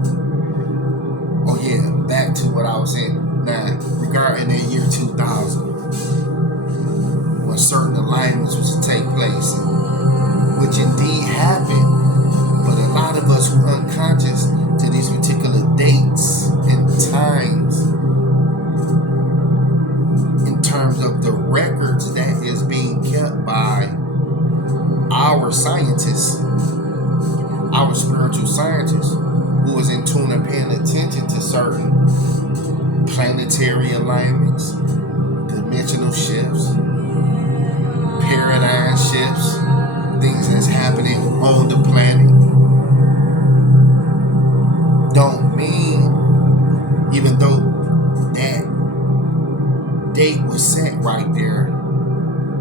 Oh yeah, back to what I was saying. Now, regarding the year 2000, when certain alignments was to take place, which indeed happened, but a lot of us were unconscious to these particular dates and times in terms of the records that is being kept by our scientists, our spiritual scientists, who is in tune and paying attention to certain planetary alignments, dimensional shifts, paradigm shifts, things that's happening on the planet. Don't mean, even though that date was set right there,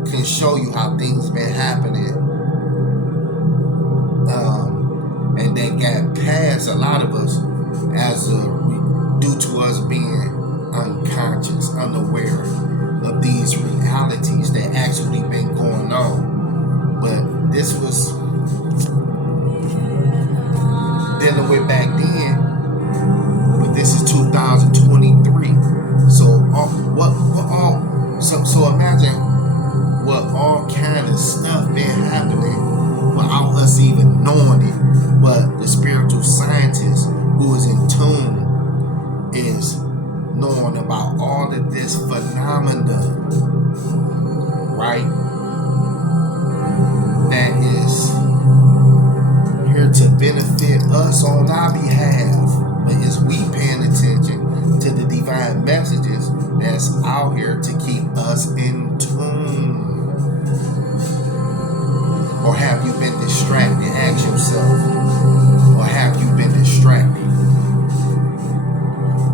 can show you how things been happening, and that got past a lot of us due to us being unconscious, unaware of these realities that actually been going on. But this was dealing with back then, but this is 2023. So imagine what all kind of stuff been happening without us even knowing it. But the spiritual scientist who is in tune is knowing about all of this phenomena, right? That is here to benefit us on our behalf. But is we paying attention to the divine messages that's out here to keep us in tune? Or have you been distracted? Ask yourself. Or have you been distracted?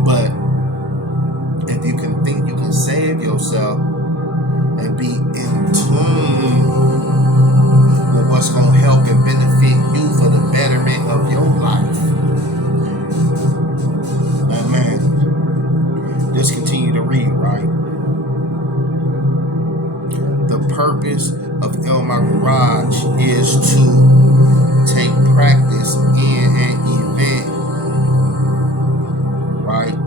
But if you can think you can save yourself and be in tune with what's going to help and benefit you for the betterment of your life. Now, man, just continue to read, right? The purpose of El Maharaj is to take practice in an event, right,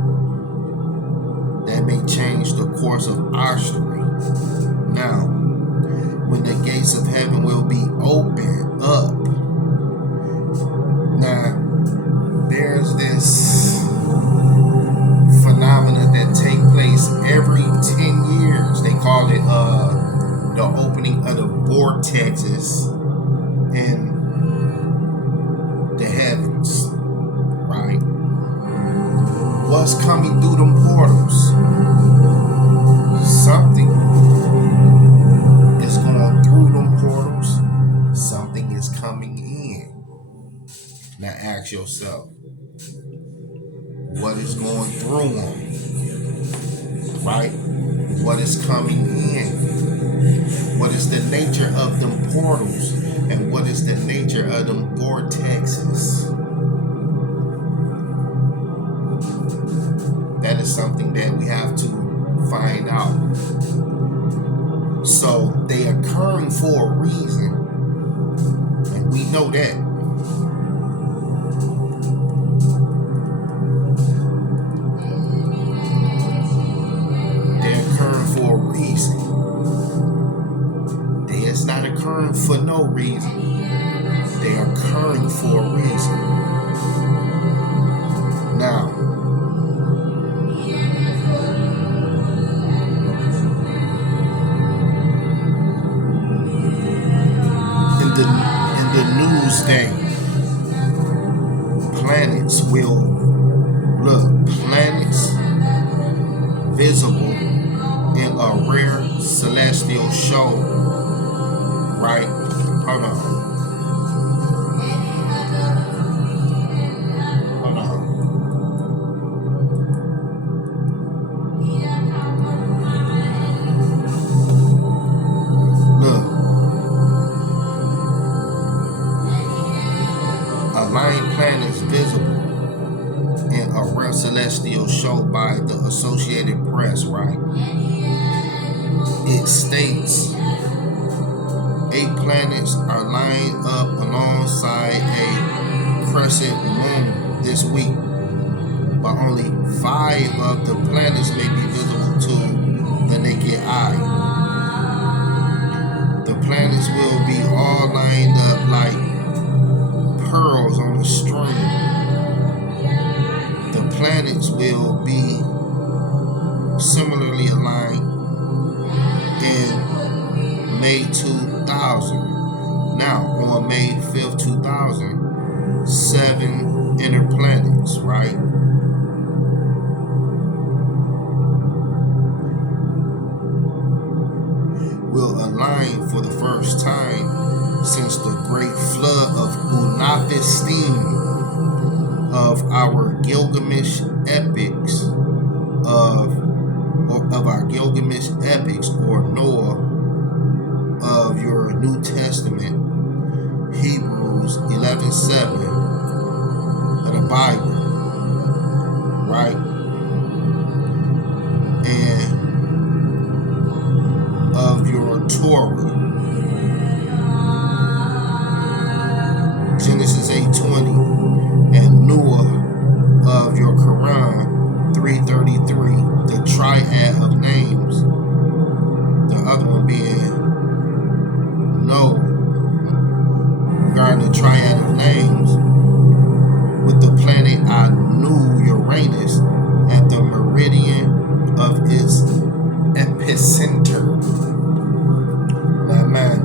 that may change the course of our story. Now, when the gates of heaven will be opened up. Now, there's this phenomena that take place every 10 years. They call it the opening of the vortexes in the heavens, right? What's coming through them portals? Something is going through them portals. Something is coming in. Now ask yourself, what is going through them? Right? What is coming in? What is the nature of them portals? And what is the nature of them vortexes? That is something that we have to find out. So they occurring for a reason, and we know that. occurring for a reason. Now, in the news day, planets visible in a rare celestial show, right? Hold on. Look, aligned planets visible in a rare celestial show by the Associated Press, right? It states 8 planets are lined up alongside a crescent moon this week, but only 5 of the planets may be visible to the naked eye. The planets will be all lined up like pearls on a string. The planets will be similarly aligned in May 2000. Now, on May 5th, 2000, 7 inner planets, right? Will align for the first time since the great flood of Unapishtim of our Gilgamesh epics, of our Gilgamesh epics, or Noah of your New Testament, Hebrews 11:7 of the Bible, right? And of your Torah, Genesis 8:20, and Noah of your Quran 3:33, the triad of names, the other one being Noah, regarding the triad of names, with the planet Anu, Uranus, at the meridian of its epicenter. Now, man,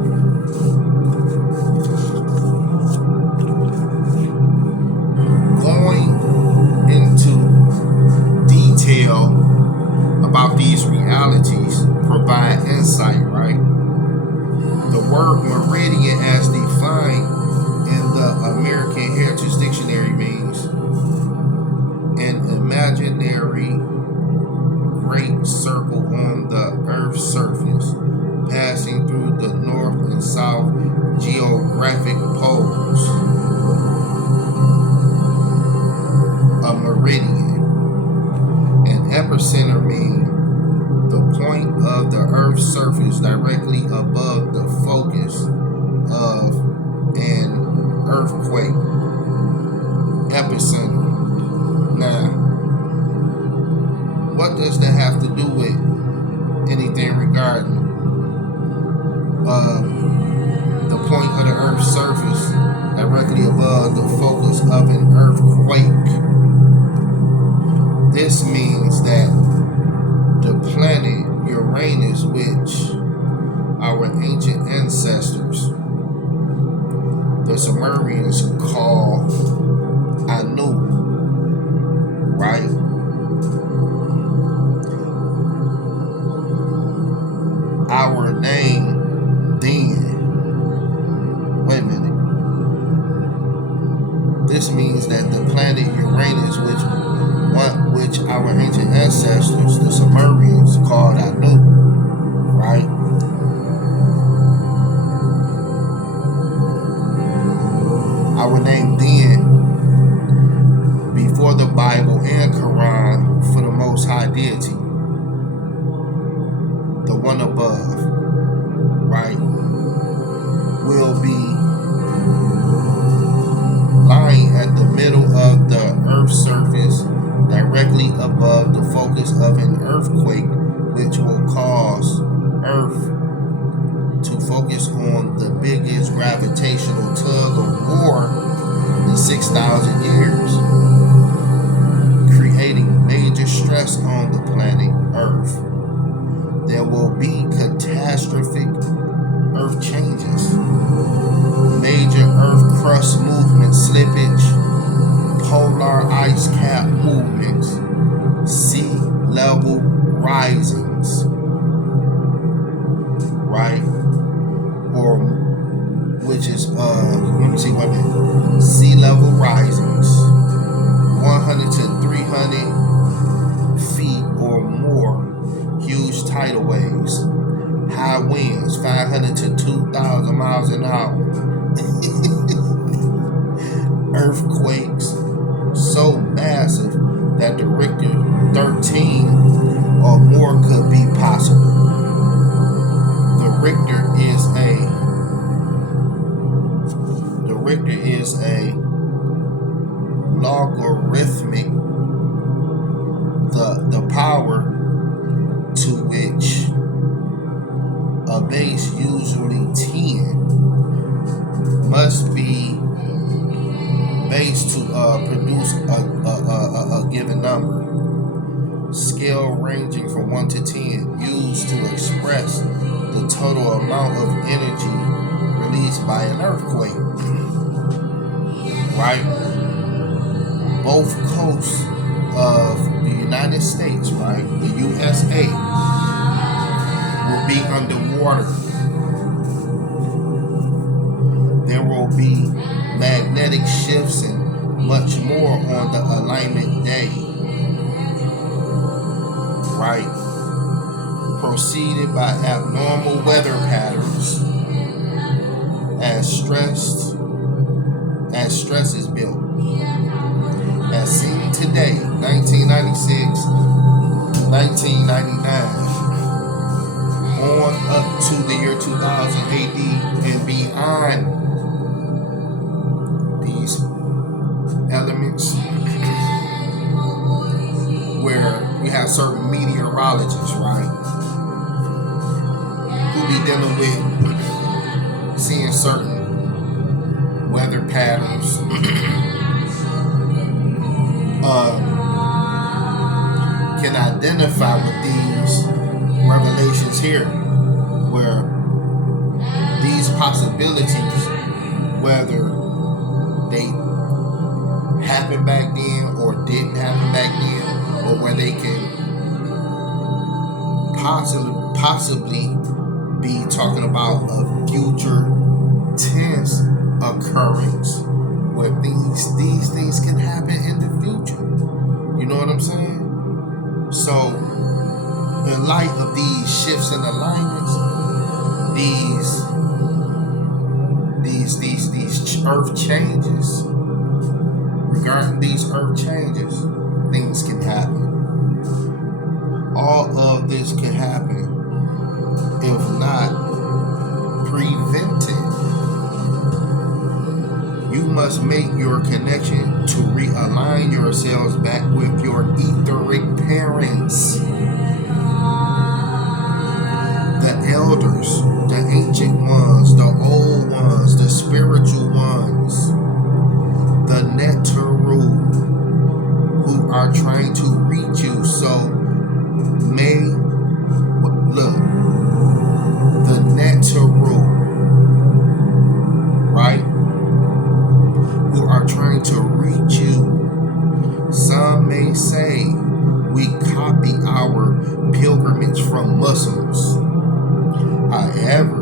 going into detail about these realities provide insight, right? The word meridian, as defined in the American Heritage Dictionary, means an imaginary great circle on the Earth's surface, passing through the north and south geographic poles. A meridian. An epicenter means the point of the Earth's surface directly above the focus of an earthquake. Epicenter. Now, what does that have to do with anything regarding the point of the Earth's surface directly above the focus of an earthquake? This means that the planet Uranus, which our ancient ancestors, the Sumerians, call Anu, right? Our name then, wait a minute, this means that the planet Uranus, which our ancient ancestors, the Sumerians, called Anu, right? Our name then, before the Bible and Quran, for the Most High Deity, the one above, right, will be lying at the middle of the Earth's surface, directly above the focus of an earthquake, which will cause Earth to focus on the biggest gravitational tug of war 6,000 years, creating major stress on the planet Earth. There will be catastrophic Earth changes, major Earth crust movement slippage, polar ice cap movements, sea level risings, right? Or which is let me see what I mean. Sea level risings, 100 to 300 feet or more, huge tidal waves, high winds, 500 to 2,000 miles an hour, earthquakes so massive that the Richter 13 or more could be possible. The Richter is a logarithmic, the power to which a base, usually 10, must be based to produce a given number. Scale ranging from 1 to 10, used to express the total amount of energy released by an earthquake. Right? Both coasts of the United States, right, the USA, will be underwater. There will be magnetic shifts and much more on the alignment day. Right? Preceded by abnormal weather patterns as stress is built. As seen today, 1996, 1999, on up to the year 2000 AD and beyond, these elements where we have certain meteorologists, right, who be dealing with seeing certain weather patterns, can identify with these revelations here, where these possibilities, whether they happened back then or didn't happen back then, or where they can possibly be talking about a future tense occurrence where these things can happen in the future. You know what I'm saying? So, in light of these shifts and alignments, these earth changes, regarding these earth changes, things can happen. All of this can happen if not prevented. You must make your connection to realign yourselves back with your etheric parents, the elders, the ancient ones, the old ones, the spiritual ones, the Neteru, who are trying to reach you. So look, the Neteru, right, who are trying to reach you. Some may say we copy our pilgrimage from Muslims. However,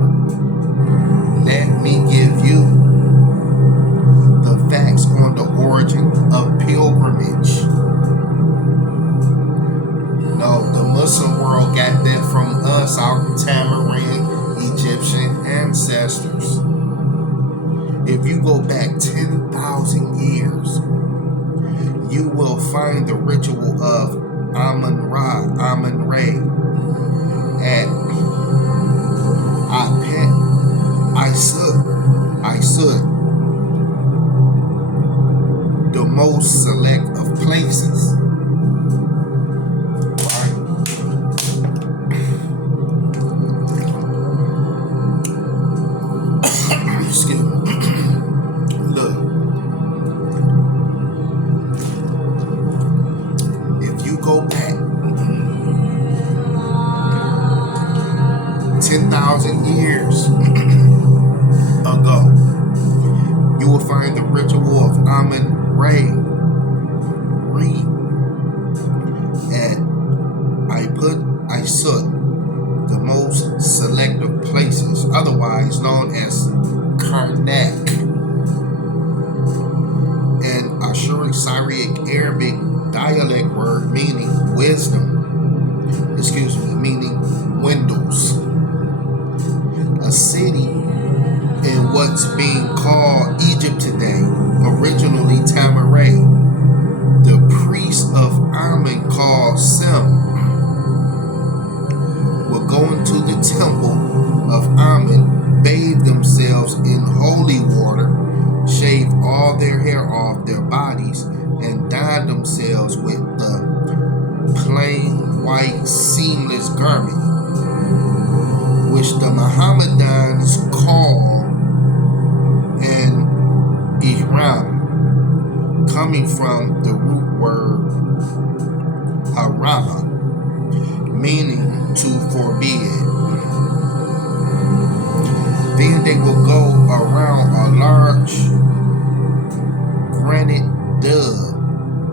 let me give you the facts on the origin of pilgrimage. No, the Muslim world got that from us, our Tamarind Egyptian ancestors. If you go back 10,000 years, you will find the ritual of Amun-Ra at Isud, the most select of places. Right? Excuse me. Look, find the ritual of Amun-Ra. Read at Isut, the most selective places, otherwise known as Karnak, an Ashuric Syriac Arabic dialect word meaning meaning windows. A city in what's being called Egypt today, originally Tamaray. The priest of Amun, called Sem, would go into the temple of Amun, bathe themselves in holy water, shave all their hair off their bodies, and dye themselves with the plain white seamless garment, which the Mohammedans call an ihram, coming from the root word harama, meaning to forbid. Then they will go around a large granite dove,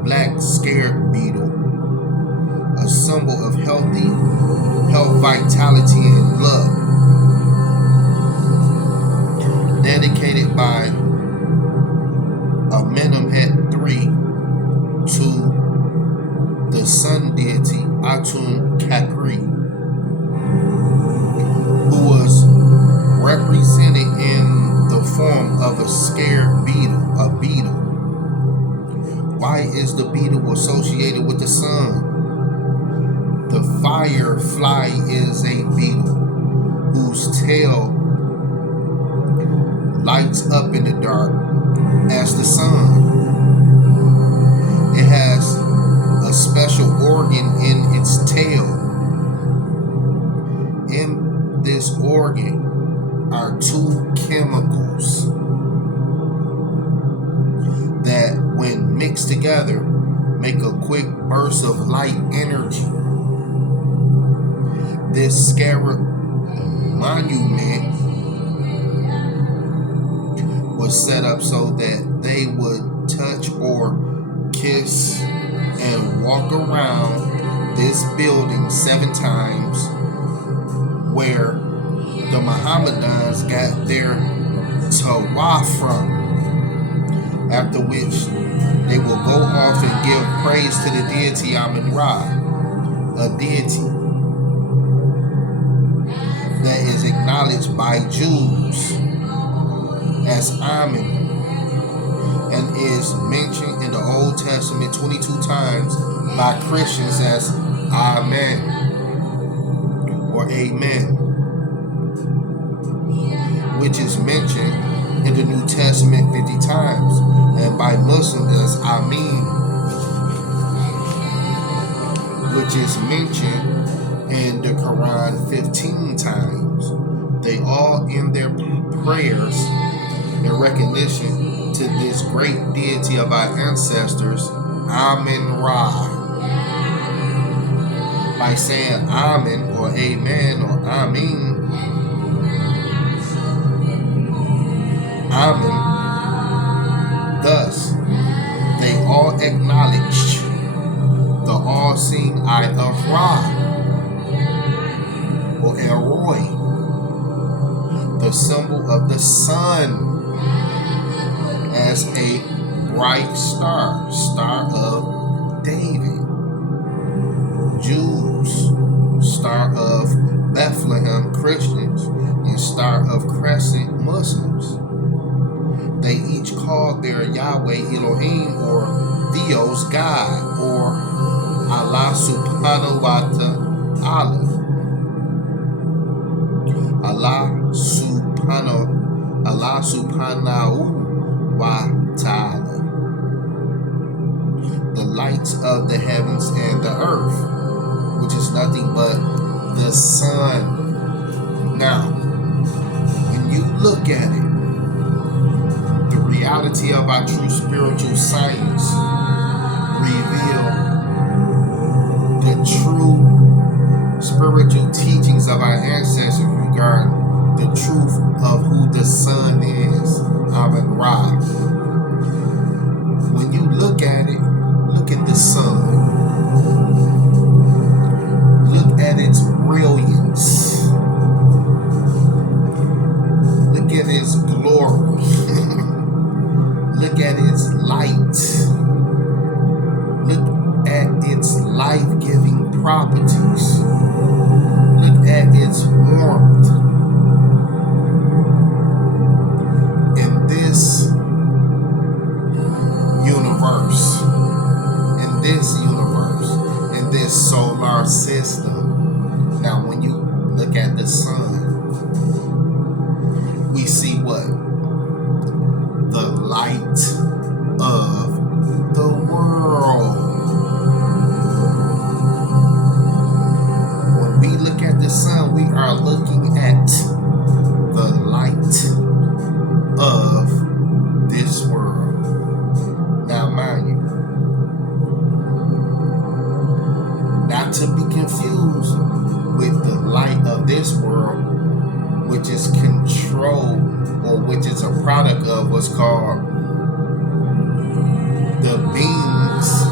black scarab beetle, a symbol of health, vitality, and love, dedicated by Amenemhet III to the sun deity Atun Kakri, who was represented in the form of a scarab beetle, a beetle. Why is the beetle associated with the sun? The firefly is a beetle whose tail lights up in the dark as the sun. It has a special organ in its tail. In this organ are two chemicals that, when mixed together, make a quick burst of light energy. This scarab monument was set up so that they would touch or kiss and walk around this building 7 times, where the Mohammedans got their tawaf from, after which they will go off and give praise to the deity Amun-Ra, a deity that is acknowledged by Jews as Amun, and is mentioned in the Old Testament 22 times by Christians as Amen or Amen, which is mentioned in the New Testament 50 times, and by Muslims as Amin, which is mentioned in the Quran 15 times. They all end their prayers in recognition to this great deity of our ancestors, Amun-Ra, by saying Amen or Amen or Amin. Amen. Thus, they all acknowledged the all-seeing eye of Ra, or Elroy, the symbol of the sun, as a bright star, Star of David. Jews, Star of Bethlehem, Christians, and Star of Crescent, Muslims. They each called their Yahweh Elohim, or Theos, God, or Allah subhanahu wa ta'ala. Allah subhanahu wa ta'ala. The lights of the heavens and the earth, which is nothing but the sun. Now, when you look at it, the reality of our true spiritual science reveal the true spiritual teachings of our ancestors regarding the truth of who the sun is, Amun-Ra. at its light. Look at its life-giving properties. Look at its warmth. In this universe, in this solar system. Now, when you look at the sun, we see what? The light of the world. When we look at the sun, we are looking at the light of this world. Now, mind you, not to be confused with the light of this world, which is controlled, or which is a product of what's called the beams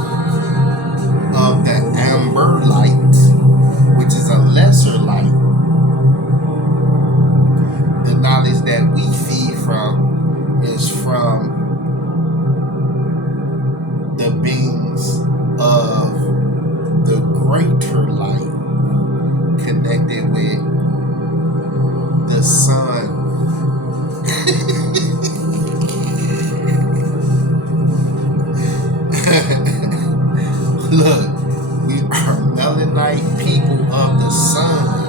of the amber light, which is a lesser light. The knowledge that we feed from is from the beams of the greater light, connected with the sun. Look, we are melanite people of the sun.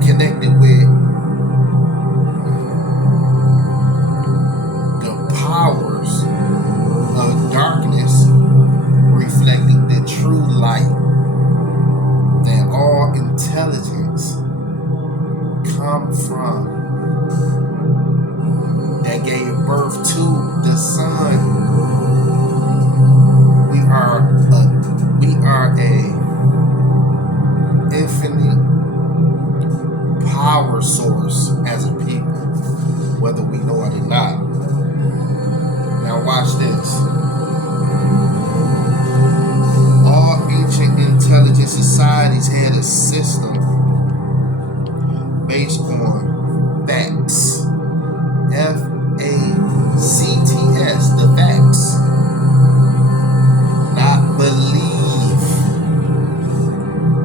Connected with the powers of darkness, reflecting the true light that all intelligence come from, that gave birth to the sun. We are a infinite power source as a people, whether we know it or not. Now watch this. All ancient intelligent societies had a system based on facts. F-A-C-T-S, the facts. Not believe.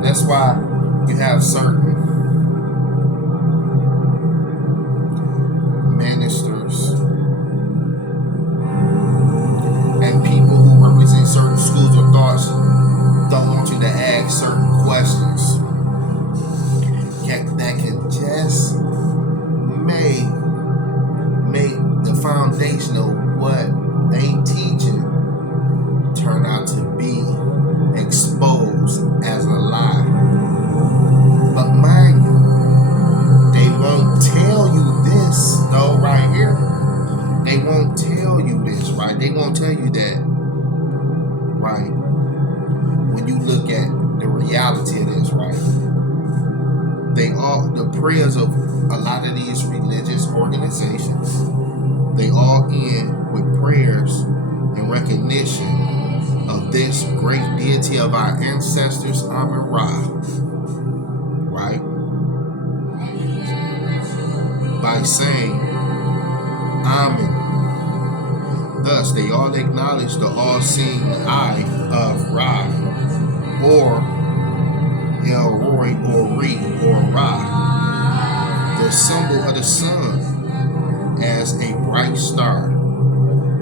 That's why you have certain ministers and people who represent certain schools of thoughts don't want you to ask certain questions that can just make the foundation of what they teaching turn out to be exposed as a lie. But mind you, they won't tell you this though right here. They won't tell you this, right? They won't tell you that, right? When you look at the reality of this, right? The prayers of a lot of these religious organizations, they all end with prayers in recognition of this great deity of our ancestors, Amun-Ra, right? By saying Amen. Thus, they all acknowledge the all-seeing eye of Ra, or El Roi, or Re, or Ra, the symbol of the sun, as a bright star,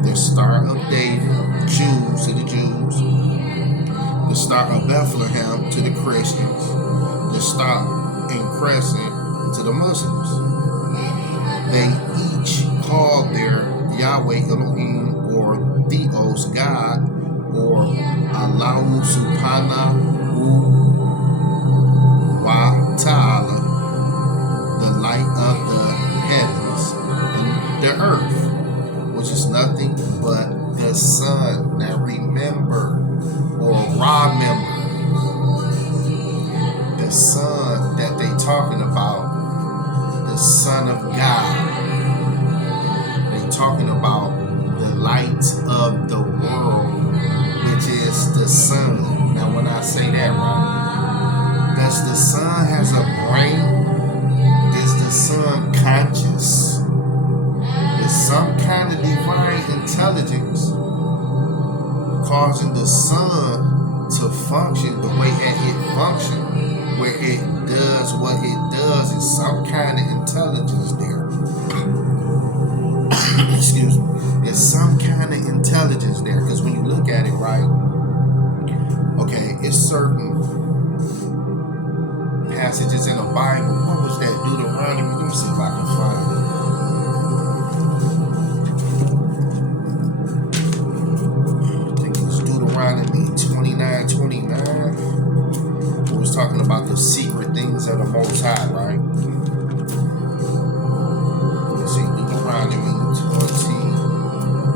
the Star of David, Jews to the Jews, the Star of Bethlehem to the Christians, the Star and Crescent to the Muslims. They each call their Yahweh Elohim, or Theos, God, or Allahu Subhanahu wa Ta'ala, the light of the heavens and the earth, which is nothing but the sun. Now remember, or remember, the sun that they talking about, the Son of God. They talking about the light of the world, which is the sun. Now when I say that, right, does the sun has a brain? Is the sun conscious? the sun to function the way that it functions, where it does what it does, is some kind of intelligence there. Excuse me. There's some kind of intelligence there, because when you look at it, right? Okay, it's certain passages in the Bible. What was that? Deuteronomy. Let me see if I can find it. I think it was Deuteronomy 29:29. It was talking about the secret things of the Most High, right? Let's see, Deuteronomy 29:29.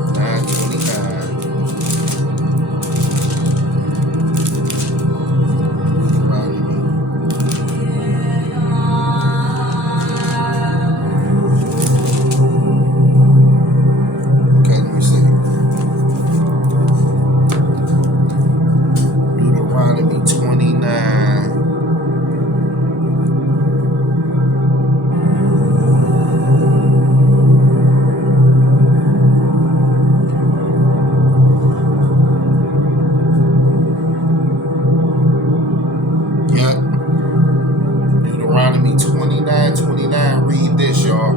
Deuteronomy 29:29. Read this, y'all.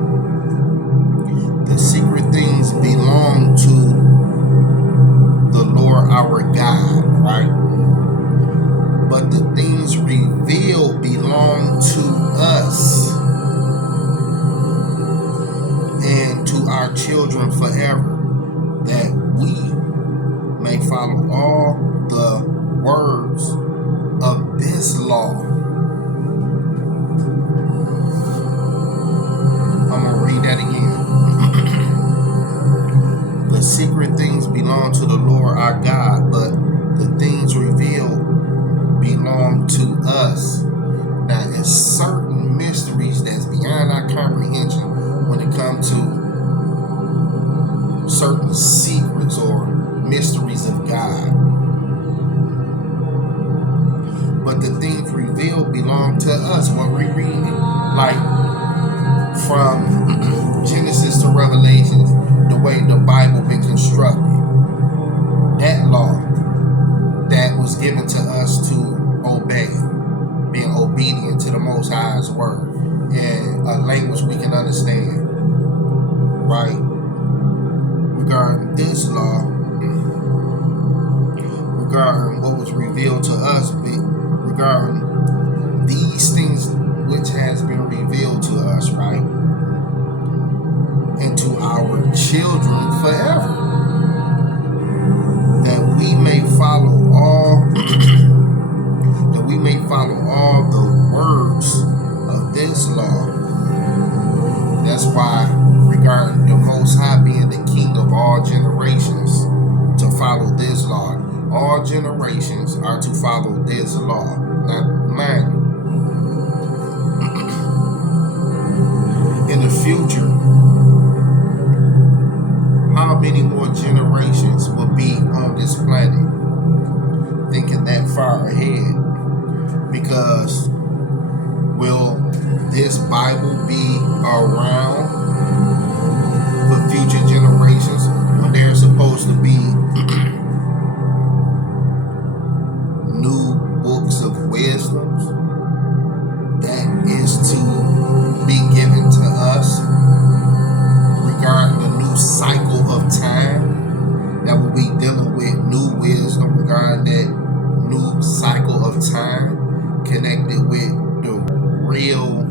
The secret things belong to the Lord our God, right? But the things revealed belong to us and to our children forever, that we may follow all the words of this law. I'm going to read that again. The secret things belong to the Lord our God, but the things revealed belong to us. Now, it's certain mysteries that's beyond our comprehension when it comes to certain secrets or mysteries of God. But the things revealed belong to us. When we read it, like from Genesis to Revelation, the way the Bible been constructed, that law that was given to us to obey, being obedient to the Most High's word, and a language we can understand, right? Regarding this law, regarding what was revealed to us, regarding these things which has been revealed to us, right? And to our children forever, that we may follow all the words of this law. That's why, regarding the Most High being the King of all generations, to follow this law. All generations are to follow this law, not mine. In the future, how many more generations will be on this planet? Thinking that far ahead. Because will this Bible be around for future generations when there's supposed to be new books of wisdoms that is to be given to us regarding the new cycle of time that will be dealing with new wisdom regarding that new cycle of time connected with the real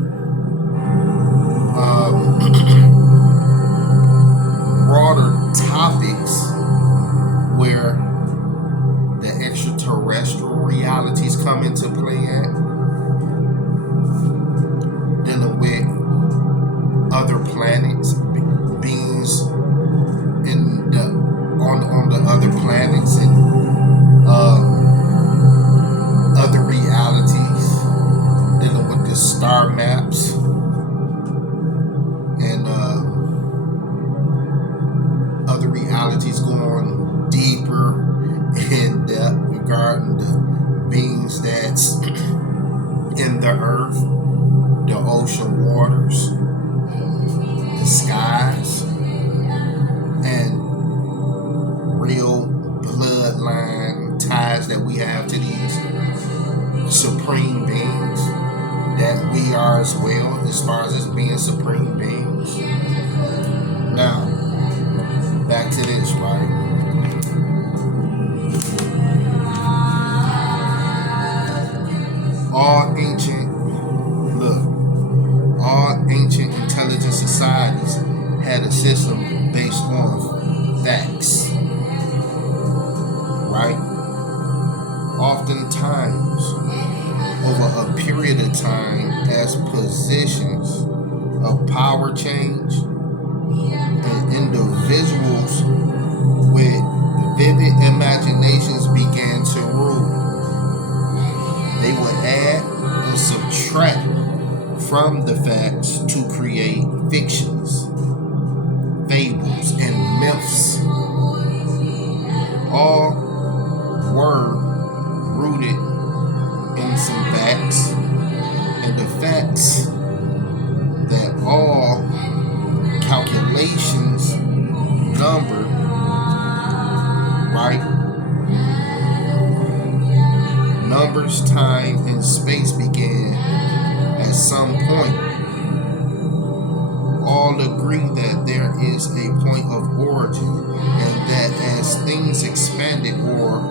as far as being supreme beings. Now, back to this, right? All ancient intelligent societies had a system based on facts, right? Oftentimes, over a period of time, as positions of power change and individuals with vivid imaginations began to rule, they would add and subtract from the facts to create fictions, fables, and myths. All were rooted in some facts, and the facts that all calculations numbered, right? Numbers, time, and space began at some point. All agree that there is a point of origin, and that as things expanded or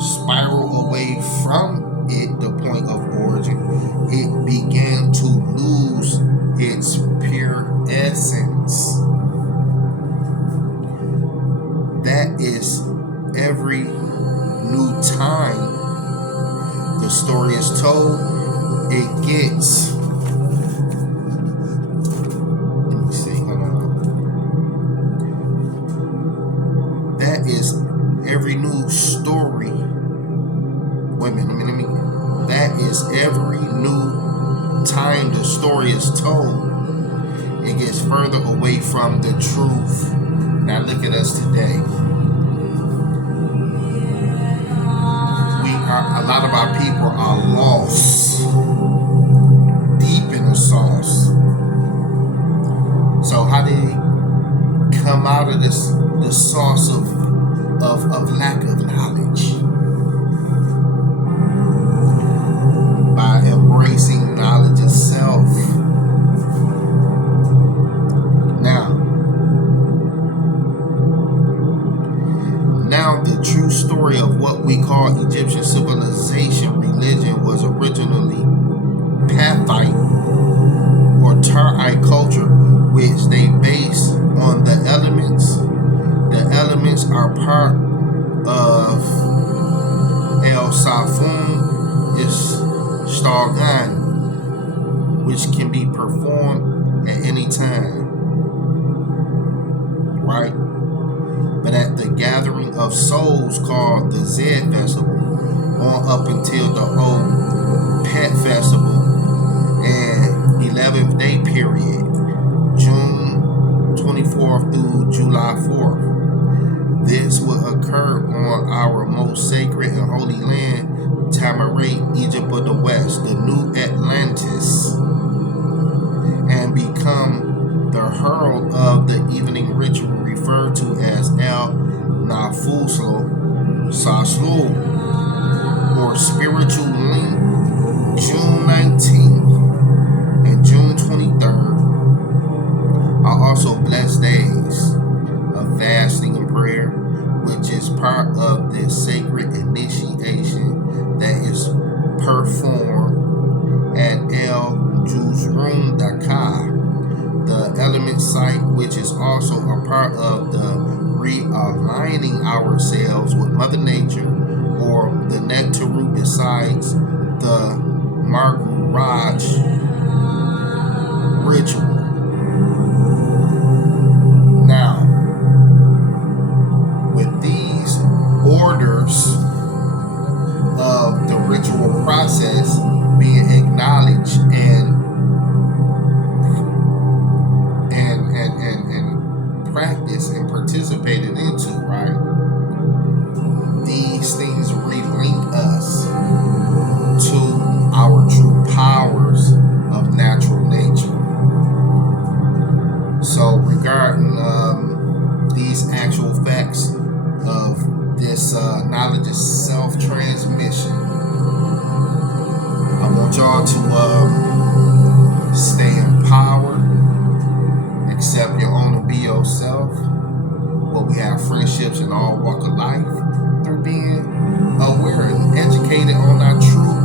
spiral away from it, the point of origin, it began to lose its pure essence. That is, every new time the story is told, it gets, let me see, hold on. That is every new story. Wait a minute, that is every new time the story is told, it gets further away from the truth. Now look at us today. A lot of our people are lost, deep in the sauce. So how do they come out of the sauce of lack of knowledge? By embracing knowledge itself. Now the true story of what we call Egyptian civilization religion was originally Pathite or Tarite culture, which they base on the elements. The elements are part of El Safun Ishtargan, which can be performed at any time, right? But at the gathering of souls called the Zed Festival, on up until the old Pet Festival and 11th day period, June 24th through July 4th. This will occur on our most sacred and holy land, Tamarit, Egypt of the West, the New Atlantis, and become the herald of the evening ritual referred to as El Nafuslo Saslu, or spiritual link. June 19th and June 23rd are also blessed days of fasting and prayer, which is part of this sacred initiation that is performed at El Juzrum Dakar, the element site, which is also a part of the realigning ourselves with Mother Nature, or the Netaru, besides the Marguraj ritual. Now, with these orders of the ritual process being acknowledged and practiced and participated into, right? These things relink us to our true powers of natural nature. So regarding these actual facts of this knowledge of self-transmission, I want y'all to stay empowered. accept your own and be yourself. Well, we have friendships in all walk of life through being aware and educated on our true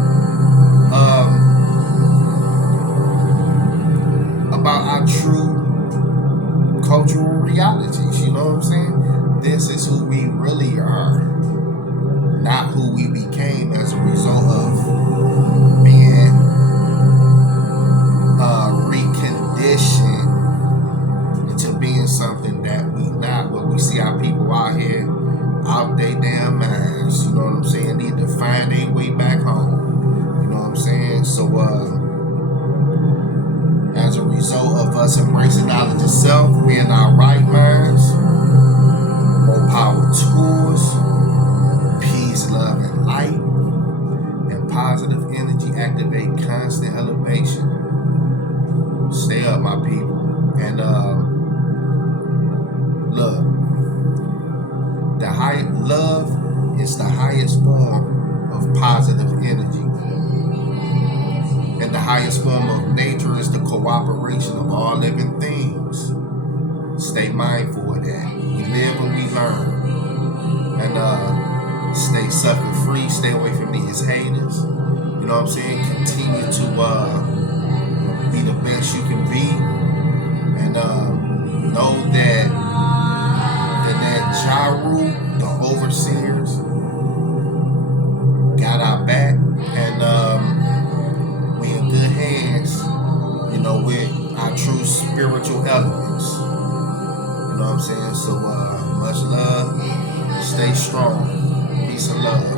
about our true cultural realities. You know what I'm saying? This is who we really are, not who we became as a result of being reconditioned into being something that we not. But we see our people out here out they damn minds. You know what I'm saying? Need to find their way back home. You know what I'm saying? So as a result of us embracing knowledge itself, we in our right minds, more power to us, peace, love, and light, and positive energy activate constant elevation. Stay up, my people. And look, love is the highest form of positive energy. And the highest form of nature is the cooperation of all living things. Stay mindful of that. We live and we learn. And stay sucker free. Stay away from these haters. You know what I'm saying? Continue to be the best you can be. And know that Jaru, the overseers, got our back. And we in good hands, you know, with our true spiritual elements. You know what I'm saying? So much love, stay strong, peace and love.